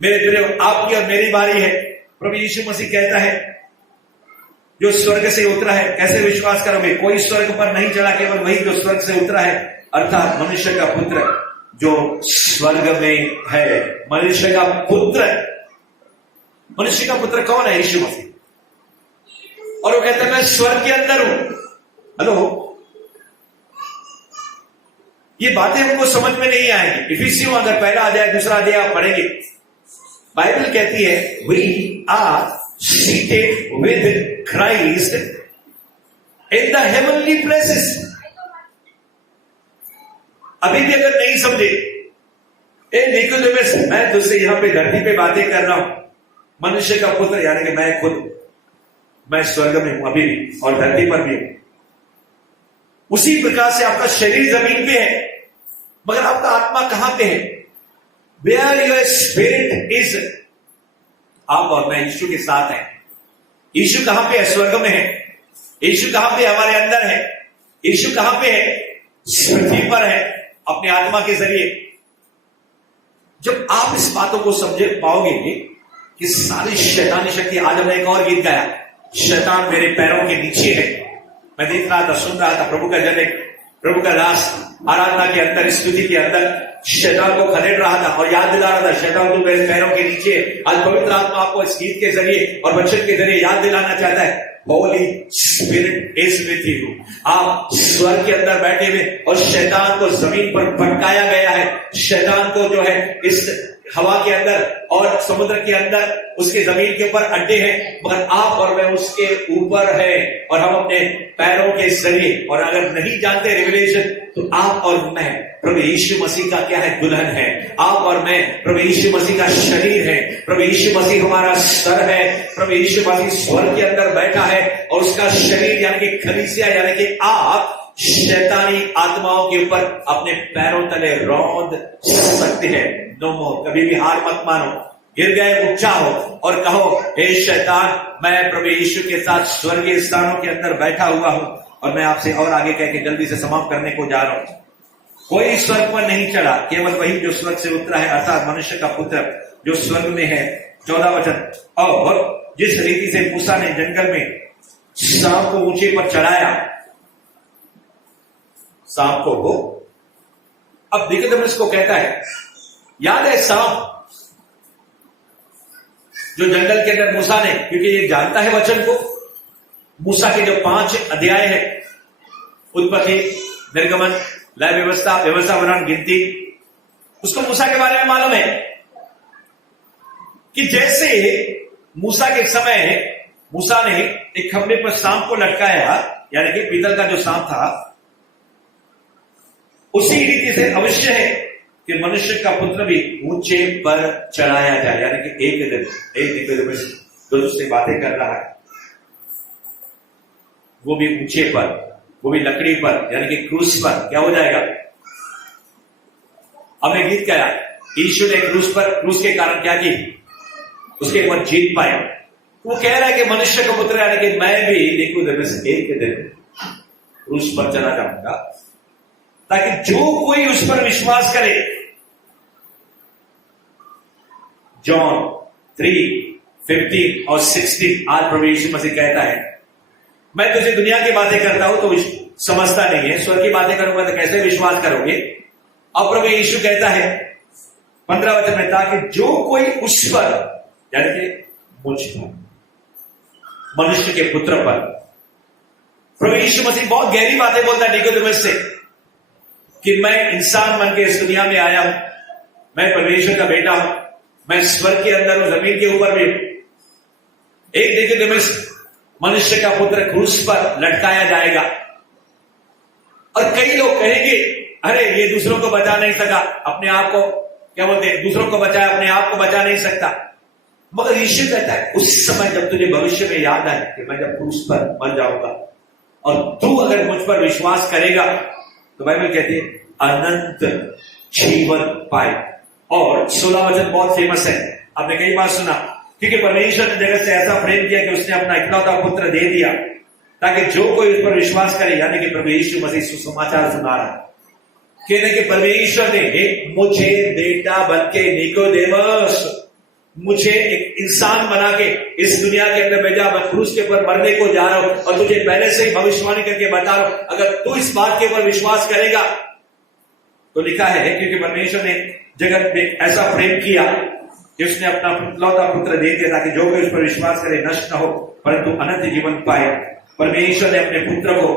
मेरे प्रिय, आपकी और मेरी बारी है। प्रभु यीशु मसीह कहता है जो स्वर्ग से उतरा है, कैसे विश्वास करोगे? कोई स्वर्ग पर नहीं चढ़ा, केवल वही जो स्वर्ग से उतरा है, अर्थात मनुष्य का पुत्र जो स्वर्ग में है। मनुष्य का पुत्र, मनुष्य का पुत्र कौन है? यीशु मसीह। और वो कहता है मैं स्वर्ग के अंदर हूं। हेलो, ये बातें हमको समझ में नहीं आएंगी। इफिसियों अगर पहला अध्याय दूसरा अध्याय आप पढ़ेंगे, बाइबल कहती है we are seated with Christ in the heavenly places. अभी भी अगर नहीं समझे, निकोदेमस, मैं तुझसे यहां पे धरती पे बातें कर रहा हूं, मनुष्य का पुत्र यानी कि मैं खुद, मैं स्वर्ग में हूं अभी भी और धरती पर भी हूं। उसी प्रकार से आपका शरीर जमीन पे है मगर आपका आत्मा कहां पे है? Where your spirit is. आप और मैं यीशु के साथ हैं। यीशु कहां पे है? स्वर्ग में है। यीशु कहां पे हमारे अंदर है? यीशु कहां पे है? पृथ्वी पर है, अपने आत्मा के जरिए। जब आप इस बातों को समझ पाओगे कि सारी शैतानी शक्ति, आज हमने एक और गीत गाया, शैतान मेरे पैरों के नीचे है। मैं देख रहा था, सुन रहा था, प्रभु का जन, प्रभु का दास आराधना के अंदर, स्तुति के अंदर शैतान को खदेड़ रहा था और याद दिला रहा था, शैतान तू मेरे पैरों के नीचे। आज पवित्र आत्मा आपको इस गीत के जरिए और वचन के जरिए याद दिलाना चाहता है, Holi spirit is with you. आप स्वर्ग के अंदर बैठे हुए और शैतान को जमीन पर भटकाया गया है। शैतान को जो है इस हवा के अंदर और समुद्र के अंदर, उसके जमीन के ऊपर अड्डे हैं, मगर आप और मैं उसके ऊपर है और हम अपने पैरों के जरिए। और अगर नहीं जानते रिविलेशन, तो आप और मैं प्रभु यीशु मसीह का क्या है? दुल्हन है। आप और मैं प्रभु यीशु मसीह का शरीर है। प्रभु यीशु मसीह हमारा सर है। प्रभु यीशु मसीह स्वर्ग के अंदर बैठा है और उसका शरीर यानी कि कलीसिया यानी कि आप शैतानी आत्माओं के ऊपर अपने पैरों तले रौंद सकते हैं। नो मोर, कभी भी हार मत मानो, गिर गए ऊंचा हो और कहो हे शैतान, मैं प्रभु यीशु के साथ स्वर्गीय स्थानों के अंदर बैठा हुआ हूं। और मैं आपसे और आगे कह के जल्दी से समाप्त करने को जा रहा हूं। कोई स्वर्ग पर नहीं चढ़ा, केवल वही जो स्वर्ग से उतरा है, अर्थात मनुष्य का पुत्र जो स्वर्ग में है। 14 वचन, और जिस रीति से मूसा ने जंगल में सांप को ऊंचे पर चढ़ाया, सांप को वो, अब निकोदेमस को कहता है, याद है सांप जो जंगल के अंदर मूसा ने, क्योंकि ये जानता है वचन को, मूसा के जो 5 अध्याय है, उत्पत्ति, निर्गमन, लय व्यवस्था, व्यवस्था वर्णन, गिनती, उसको मूसा के बारे में मालूम है कि जैसे मूसा के समय मूसा ने एक खंभे पर सांप को लटकाया, यानी कि पीतल का जो सांप था, उसी रीति से अवश्य है कि मनुष्य का पुत्र भी ऊंचे पर चढ़ाया जाए, यानी कि एक दिन जो उससे बातें कर रहा है वो भी ऊंचे पर, वो भी लकड़ी पर, यानी कि क्रूस पर क्या हो जाएगा। हमने गीत गाया, यीशु ने क्रूस के कारण क्या की, उसके ऊपर जीत पाया। वो कह रहा है कि मनुष्य का पुत्र यानी कि मैं भी निकोदेमस एक दिन क्रूस पर चला जाऊंगा, ताकि जो कोई उस पर विश्वास करे। जॉन 3:15 और 16 आज प्रभु यीशु मसीह कहता है, मैं तुझे दुनिया की बातें करता हूं तो समझता नहीं है, स्वर्ग की बातें करूंगा तो कैसे विश्वास करोगे। अब प्रभु यीशु कहता है 15 वचन में, ताकि जो कोई उस पर यानी कि मुझ पर, मनुष्य के पुत्र पर। प्रभु यीशु मसीह बहुत गहरी बातें बोलता है निकोदेमस से कि मैं इंसान बन के इस दुनिया में आया हूं, मैं परमेश्वर का बेटा हूं, मैं स्वर्ग के अंदर हूं, जमीन के ऊपर भी। एक निकोदेमस मनुष्य का पुत्र क्रूस पर लटकाया जाएगा और कई लोग कहेंगे, अरे ये दूसरों को बचा नहीं सका, अपने आप को क्या बोलते हैं, दूसरों को बचाया अपने आप को बचा नहीं सकता। मगर यीशु कहता है उस समय जब तुझे भविष्य में याद आए कि मैं जब क्रूस पर मर जाऊंगा और तू अगर मुझ पर विश्वास करेगा तो बाइबल कहती है अनंत जीवन पाए। और 16 वचन बहुत फेमस है, आपने कई बार सुना, क्योंकि परमेश्वर ने जगत से ऐसा प्रेम किया कि उसने अपना इकलौता पुत्र दे दिया ताकि जो कोई उस पर विश्वास करे, यानी कि प्रभु यीशु मसीह सुसमाचार सुना रहा है, कहने कि परमेश्वर ने मुझे बेटा बनके निकोदेमस, मुझे एक इंसान बना के इस दुनिया के अंदर भेजा, मैं क्रूस के ऊपर मरने को जा रहा हूं और तुझे पहले से ही भविष्यवाणी करके बता रहा हूं, अगर तू इस बात के ऊपर विश्वास करेगा तो लिखा है, क्योंकि परमेश्वर ने जगत में ऐसा प्रेम किया कि उसने अपना इकलौता पुत्र दे दिया ताकि जो कोई उस पर विश्वास करे नष्ट न हो परंतु अनंत जीवन पाए। परमेश्वर ने अपने पुत्र को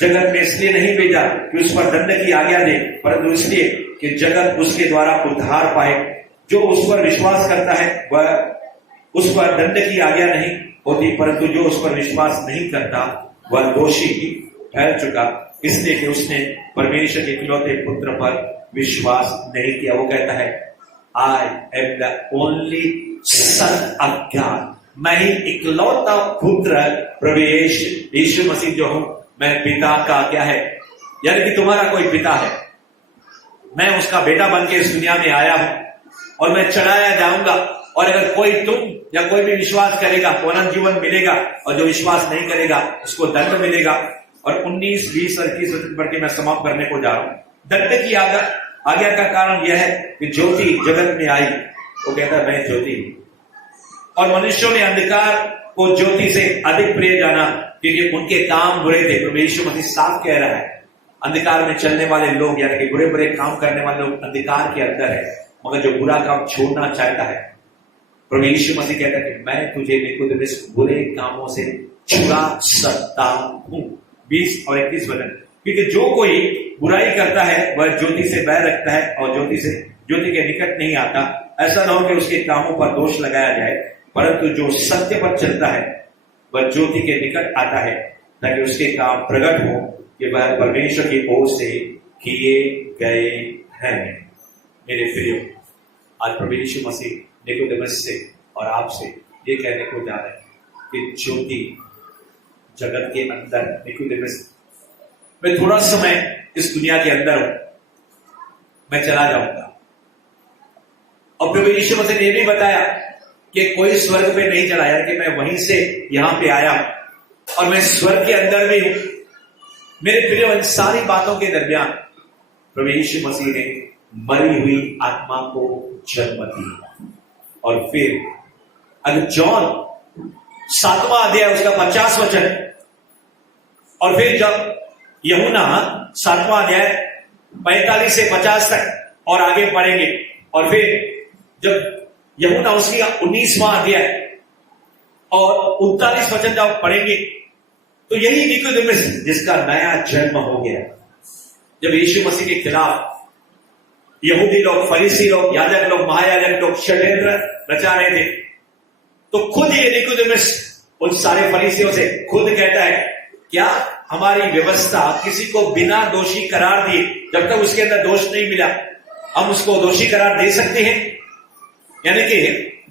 जगत में इसलिए नहीं भेजा कि उस पर दंड की आज्ञा दे, परंतु इसलिए कि जगत उसके द्वारा उद्धार पाए। जो उस पर विश्वास करता है वह उस पर दंड की आज्ञा नहीं होती, परंतु जो उस पर विश्वास नहीं करता वह दोषी ठहर चुका, इसलिए कि उसने परमेश्वर के इकलौते पुत्र पर विश्वास नहीं किया। वो कहता है I am the only son of God, मैं ही इकलौता पुत्र प्रभु यीशु मसीह जो हूं, मैं पिता का क्या है, यानी कि तुम्हारा कोई पिता है, मैं उसका बेटा बन के इस दुनिया में आया हूं और मैं चढ़ाया जाऊंगा। और अगर कोई तुम या कोई भी विश्वास करेगा तो अनंत जीवन मिलेगा और जो विश्वास नहीं करेगा उसको दंड मिलेगा। और 19, 20 और 21 वचन पढ़ के मैं समाप्त करने को जा रहा हूं। दंड की आज्ञा का कारण यह है कि ज्योति जगत में आई, वो कहता है मैं ज्योति हूं, और मनुष्यों ने अंधकार को ज्योति से अधिक प्रिय जाना क्योंकि उनके काम बुरे थे। प्रभु यीशु मसीह साफ कह रहा है, अंधकार में चलने वाले लोग यानी कि बुरे बुरे काम करने वाले लोग अंधकार के अंदर है, मगर जो बुरा काम छोड़ना चाहता है, प्रभु यीशु मसीह कहता है कि मैं तुझे निकोदेमस बुरे कामों से छुड़ा सकता हूं। 20 और 21 वचन, क्योंकि जो कोई बुराई करता है वह ज्योति से बैर रखता है और ज्योति के निकट नहीं आता, ऐसा न हो कि उसके कामों पर दोष लगाया जाए, परंतु जो सत्य पर चलता है वह ज्योति के निकट आता है ताकि उसके काम प्रकट हो कि वह परमेश्वर की ओर से किए गए हैं। मेरे प्रियो, आज प्रभु यीशु मसीह निकोदेमस से और आपसे ये कहने को जा रहे हैं कि ज्योति जगत के अंदर निकोदेमस, मैं थोड़ा समय इस दुनिया के अंदर हूं, मैं चला जाऊंगा। और प्रभु यीशु मसीह ने यह भी बताया कि कोई स्वर्ग पे नहीं चढ़ाया, कि मैं वहीं से यहां पे आया और मैं स्वर्ग के अंदर भी हूं। मेरे प्रिय, इन सारी बातों के दरमियान प्रभु यीशु मसीह ने मरी हुई आत्मा को जन्म दिया। और फिर अगर जॉन 7वां अध्याय उसका 50 वचन, और फिर जब यूहन्ना 7वां अध्याय 45 से 50 तक और आगे पढ़ेंगे, और फिर जब यूहन्ना उसकी 19वां अध्याय और 39 वचन जब पढ़ेंगे तो यही निकोदेमस जिसका नया जन्म हो गया, जब यीशु मसीह के खिलाफ यहूदी लोग, फरीसी लोग, याजक लोग, महायाजक लोग षड्यंत्र रचा रहे थे, तो खुद ये निकोदेमस उन सारे फरीसियों से खुद कहता है क्या हमारी व्यवस्था किसी को बिना दोषी करार दिए, जब तक उसके अंदर दोष नहीं मिला, हम उसको दोषी करार दे सकते हैं। यानी कि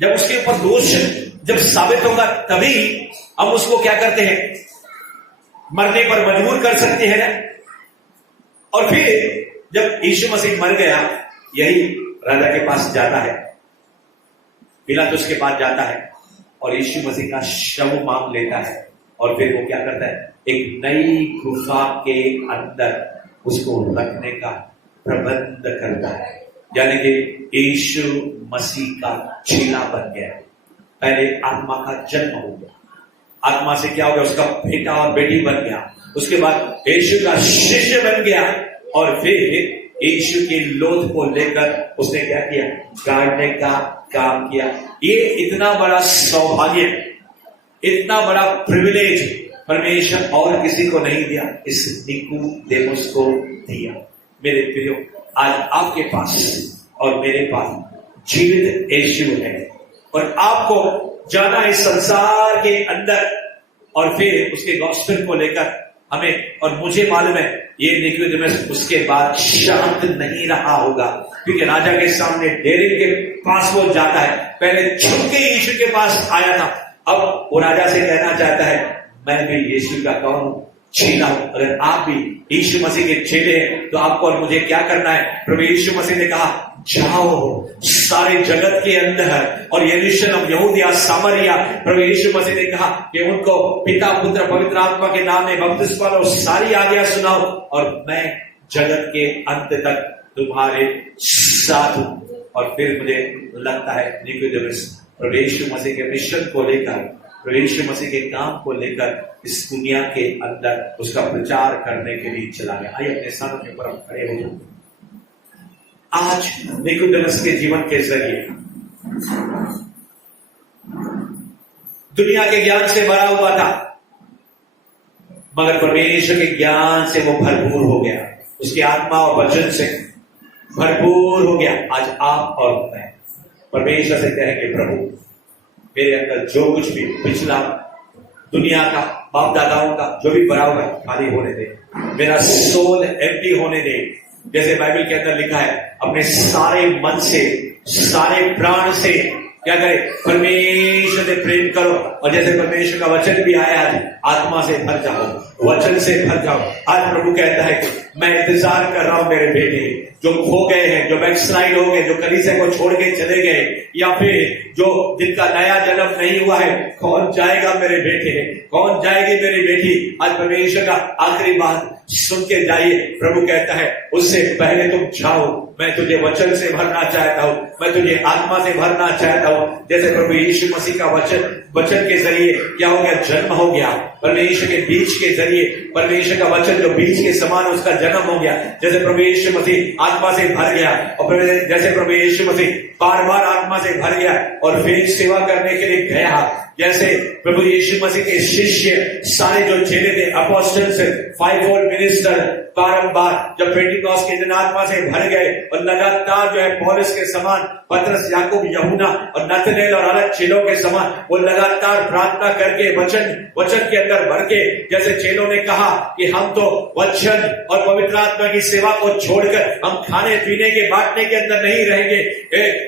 जब उसके ऊपर दोष जब साबित होगा तभी हम उसको क्या करते हैं, मरने पर मजबूर कर सकते हैं ना। और फिर जब यीशु मसीह मर गया, यही राजा के पास जाता है, पिलातुस के पास जाता है और यीशु मसीह का शव मांग लेता है और फिर वो क्या करता है, एक नई गुफा के अंदर उसको रखने का प्रबंध करता है। यानी कि यीशु मसीह का चेला बन गया। पहले आत्मा का जन्म हो गया, आत्मा से क्या हो गया, उसका बेटा और बेटी बन गया। उसके बाद यीशु का शिष्य बन गया और फिर यीशु के लोथ को लेकर उसने क्या किया, गाड़ने का काम किया। ये इतना बड़ा सौभाग्य, इतना बड़ा प्रिविलेज परमेश्वर और किसी को नहीं दिया, इस निकोदेमुस को दिया। मेरे प्रियो, आज आपके पास और मेरे पास जीवित यीशु है और आपको जाना इस संसार के अंदर और फिर उसके गॉस्पेल को लेकर हमें, और मुझे मालूम है ये निकोदेमुस उसके बाद शांत नहीं रहा होगा, क्योंकि राजा के सामने डेरे के पास वो जाता है। पहले छुप के यीशु के पास आया था, अब वो राजा से कहना चाहता है मैं भी यीशु का कौन हूं, चेला हूं। अगर आप भी यीशु मसीह के चेले हैं तो आपको और मुझे क्या करना है। प्रभु यीशु मसीह ने कहा जाओ सारे जगत के अंदर और यरूशलेम, यहूदिया, सामरिया, प्रभु यीशु मसीह ने कहा कि उनको पिता, पुत्र, पवित्र आत्मा के नाम में बपतिस्मा लो, सारी आज्ञा सुनाओ और मैं जगत के अंत तक तुम्हारे साथ हूं। और फिर मुझे लगता है निकोदेमुस प्रभु यीशु मसीह के मिशन को लेकर, प्रभु यीशु मसीह के काम को लेकर इस दुनिया के अंदर उसका प्रचार करने के लिए चला गया। आइए अपने सामने पर हम खड़े हो जाए। आज निकोदेमुस के जीवन के जरिए दुनिया के ज्ञान से भरा हुआ था, मगर परमेश्वर के ज्ञान से वो भरपूर हो गया, उसकी आत्मा और वचन से भरपूर हो गया। आज आप और मैं परमेश्वर से कहेंगे प्रभु मेरे अंदर जो कुछ भी पिछला दुनिया का, बाप दादाओं का जो भी भरा हुआ है खाली होने दे, मेरा सोल एम्प्टी होने दे। जैसे बाइबल के अंदर लिखा है अपने सारे मन से, सारे प्राण से क्या करे, परमेश्वर से प्रेम करो। और जैसे परमेश्वर का वचन भी आया है, आत्मा से भर जाओ, वचन से भर जाओ। आज प्रभु कहता है कि मैं इंतजार कर रहा हूं मेरे बेटे जो खो गए हैं, जो बैकस्लाइड हो गए, जो कलीसिया को छोड़ के चले गए, या फिर जो जिनका नया जन्म नहीं हुआ है। कौन जाएगा मेरे बेटे, कौन जाएगी मेरी बेटी। आज परमेश्वर का आखिरी बात सुन के जाइए। प्रभु कहता है उससे पहले तुम जाओ, मैं तुझे वचन से भरना चाहता हूं, मैं तुझे आत्मा से भरना चाहता हूं। जैसे प्रभु यीशु मसीह का वचन के जरिए क्या हो गया, जन्म हो गया। परमेश्वर के बीज के जरिए, परमेश्वर का वचन जो बीज के समान उसका जन्म हो गया। जैसे प्रभु यीशु मसीह आत्मा से भर गया और जैसे प्रभु यीशु मसीह बार बार आत्मा से भर गया और फिर सेवा करने के लिए गया। जैसे प्रभु यीशु मसीह के शिष्य सारे जो चेले थे, अपोस्टल्स, फाइवफोल्ड मिनिस्टर, बारंबार जब पेंटिकॉस्ट के दिन आत्मा से भर गए और लगातार जो है पौलुस के समान, पतरस, याकूब, यूहन्ना और नतनेल और अलग चेलों के समान वो लगातार प्रार्थना करके वचन के अंदर भर के, जैसे चेलों ने कहा कि हम तो वचन और पवित्र आत्मा की सेवा को छोड़कर हम खाने पीने के बांटने के अंदर नहीं रहेंगे।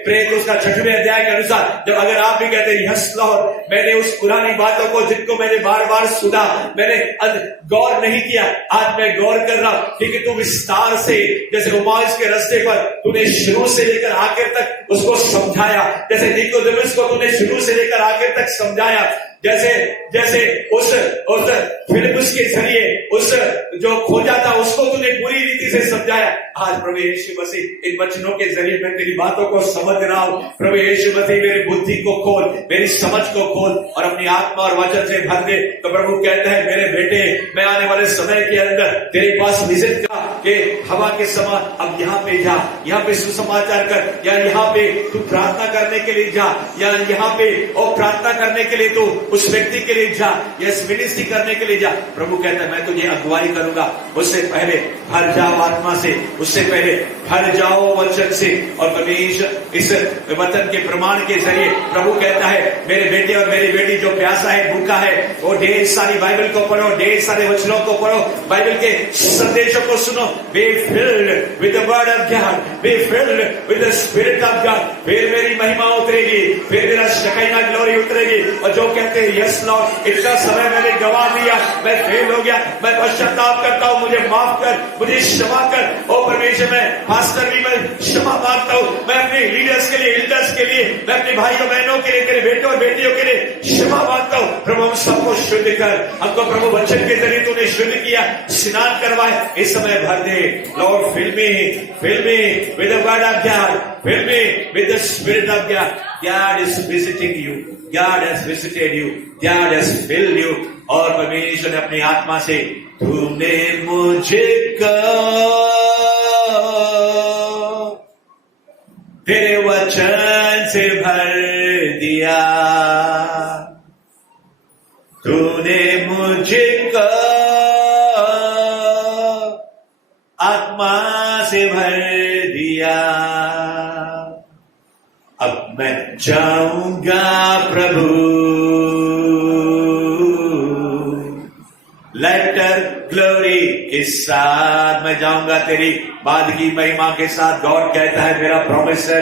प्रेरित उसका 6वें अध्याय के अनुसार जब अगर आप भी कहते हैं यस लॉर्ड, मैंने उस पुरानी बातों को जिनको मैंने बार बार सुना, मैंने गौर नहीं किया, आज मैं गौर कर रहा हूं, क्योंकि तू विस्तार से जैसे उमास के रास्ते पर तूने शुरू से लेकर आखिर तक उसको समझाया, जैसे निकोदेमुस को तूने शुरू से लेकर आखिर तक समझाया, जैसे उस फिलिप्पुस के जरिए उस जो खोजा था उसको तूने पूरी रीति से समझाया। आज प्रभु यीशु मसीह इन वचनों के जरिए मैं तेरी बातों को समझ रहा हूं। प्रभु यीशु मसीह मेरी बुद्धि को खोल, मेरी समझ को खोल और अपनी आत्मा और वचन से भर दे। तो प्रभु कहता है मेरे बेटे, मैं आने वाले समय के अंदर तेरे पास विजिट का कि हवा के समान अब यहाँ पे जा, यहाँ पे सुसमाचार कर, या यहाँ पे तू प्रार्थना करने के लिए जा, या यहाँ पे और प्रार्थना करने के लिए तू उस व्यक्ति के लिए जा, यस मिनिस्ट्री करने के लिए जा। प्रभु कहता है मैं तुझे अगुवाई करूंगा, उससे पहले भर जाओ आत्मा से, उससे पहले भर जाओ वचन से। और परमेश्वर इस वचन के प्रमाण के जरिए प्रभु कहता है मेरे बेटे और मेरी बेटी जो प्यासा है, भूखा है, वो ढेर सारी बाइबल को पढ़ो, ढेर सारे वचनों को पढ़ो, बाइबल के संदेशों को सुनो। Be filled with the word of God, be filled with the spirit of God. फिर मेरी महिमा उतरेगी, फिर मेरा शकीना ग्लोरी उतरेगी। और जो कहते हैं यस लॉर्ड इतना समय मैंने गवा दिया, मैं फेल हो गया, मैं पश्चाताप करता हूँ, मुझे माफ कर, मुझे क्षमा कर। ओ परमेश्वर मैं पास्टर भी मैं क्षमा मांगता हूँ, मैं अपने लीडर्स के लिए, एल्डर्स के लिए, मैं अपने भाइयों बहनों के लिए, तेरे बेटों और बेटियों के लिए क्षमा मांगता हूँ। प्रभु हम सबको शुद्ध कर, हमको प्रभु वचन के जरिए तूने शुद्ध किया, स्नान करवाए, इस समय भर दे। Lord fill me with the word of God, fill me with the spirit of God. God is visiting you. God has visited you. God has filled you. और परमेश्वर ने अपनी आत्मा से तूने मुझे तेरे वचन से भर दिया, तूने मुझे आत्मा से भर दिया। अब मैं जाऊंगा प्रभु लेटर ग्लोरी के साथ, मैं जाऊंगा तेरी बाद की महिमा के साथ। गॉड कहता है मेरा प्रॉमिस है,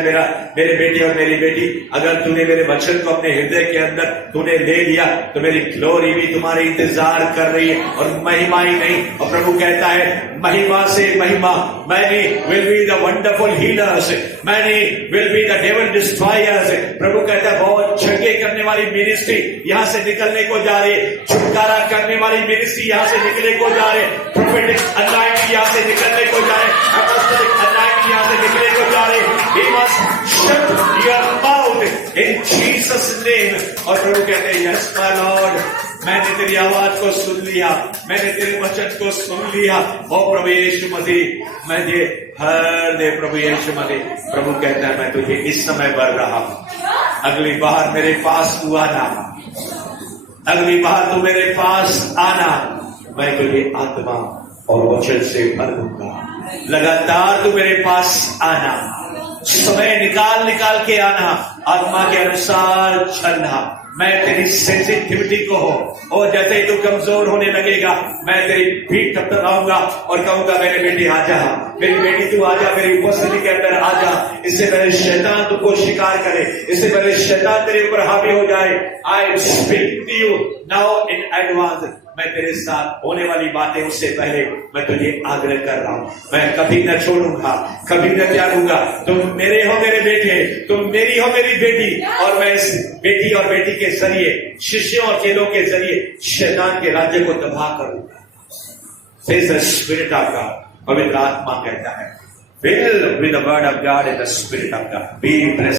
मेरे बेटे और मेरी बेटी, अगर तूने मेरे वचन को अपने हृदय के अंदर तूने ले लिया तो मेरी ग्लोरी भी तुम्हारे इंतजार कर रही है, और महिमा ही नहीं। और प्रभु कहता है महिमा से महिमा, many will be the wonderful healers, many will be the devil destroyers. प्रभु कहता है बहुत जगह करने वाली मिनिस्ट्री यहाँ से निकलने को जा रही है, छुटकारा करने वाली मिनिस्ट्री यहाँ से निकलने को जा रहे, प्रोफेटिक अनाइंटिंग यहाँ से निकलने को जा रहे, apostolic anointing यहाँ से निकलने को जा रहे। We must shut your mouth in Jesus' name। और प्रभु कहते हैं यस माय लॉर्ड, मैंने तेरी आवाज को सुन लिया, मैंने तेरे वचन को सुन लिया। ओ प्रभु यीशु मसीह मैं ये हर दे प्रभु यीशु मसीह। प्रभु कहता है मैं तुझे इस समय भर रहा हूं, अगली बार मेरे पास तू आना, अगली बार तू मेरे पास आना, मैं तुझे आत्मा और वचन से भर दूंगा। लगातार तू मेरे पास आना, समय निकाल के आना, आत्मा के अनुसार चलना। मैं तेरी सेंसिटिविटी को और जैसे ही तू कमजोर होने लगेगा मैं तेरी पीठ थपथपाऊंगा और कहूंगा मेरे बेटी आजा, मेरी बेटी तू आजा, मेरी उपस्थिति के अंदर आजा। इससे पहले शैतान तुमको शिकार करे, इससे पहले शैतान तेरे ऊपर हावी हो जाए, I speak to you now in advance. मैं तेरे साथ होने वाली बातें उससे पहले मैं तुझे आग्रह कर रहा हूं, मैं कभी न छोड़ूंगा, कभी न त्यागूंगा। तुम मेरे हो मेरे बेटे, तुम मेरी हो मेरी बेटी, और मैं इस बेटी और बेटी के जरिए, शिष्यों और चेलों के जरिए शैतान के राज्य को तबाह करूंगा। Says the Spirit of God, पवित्र आत्मा कहता है, fill with the word of God and the Spirit of God. Be blessed.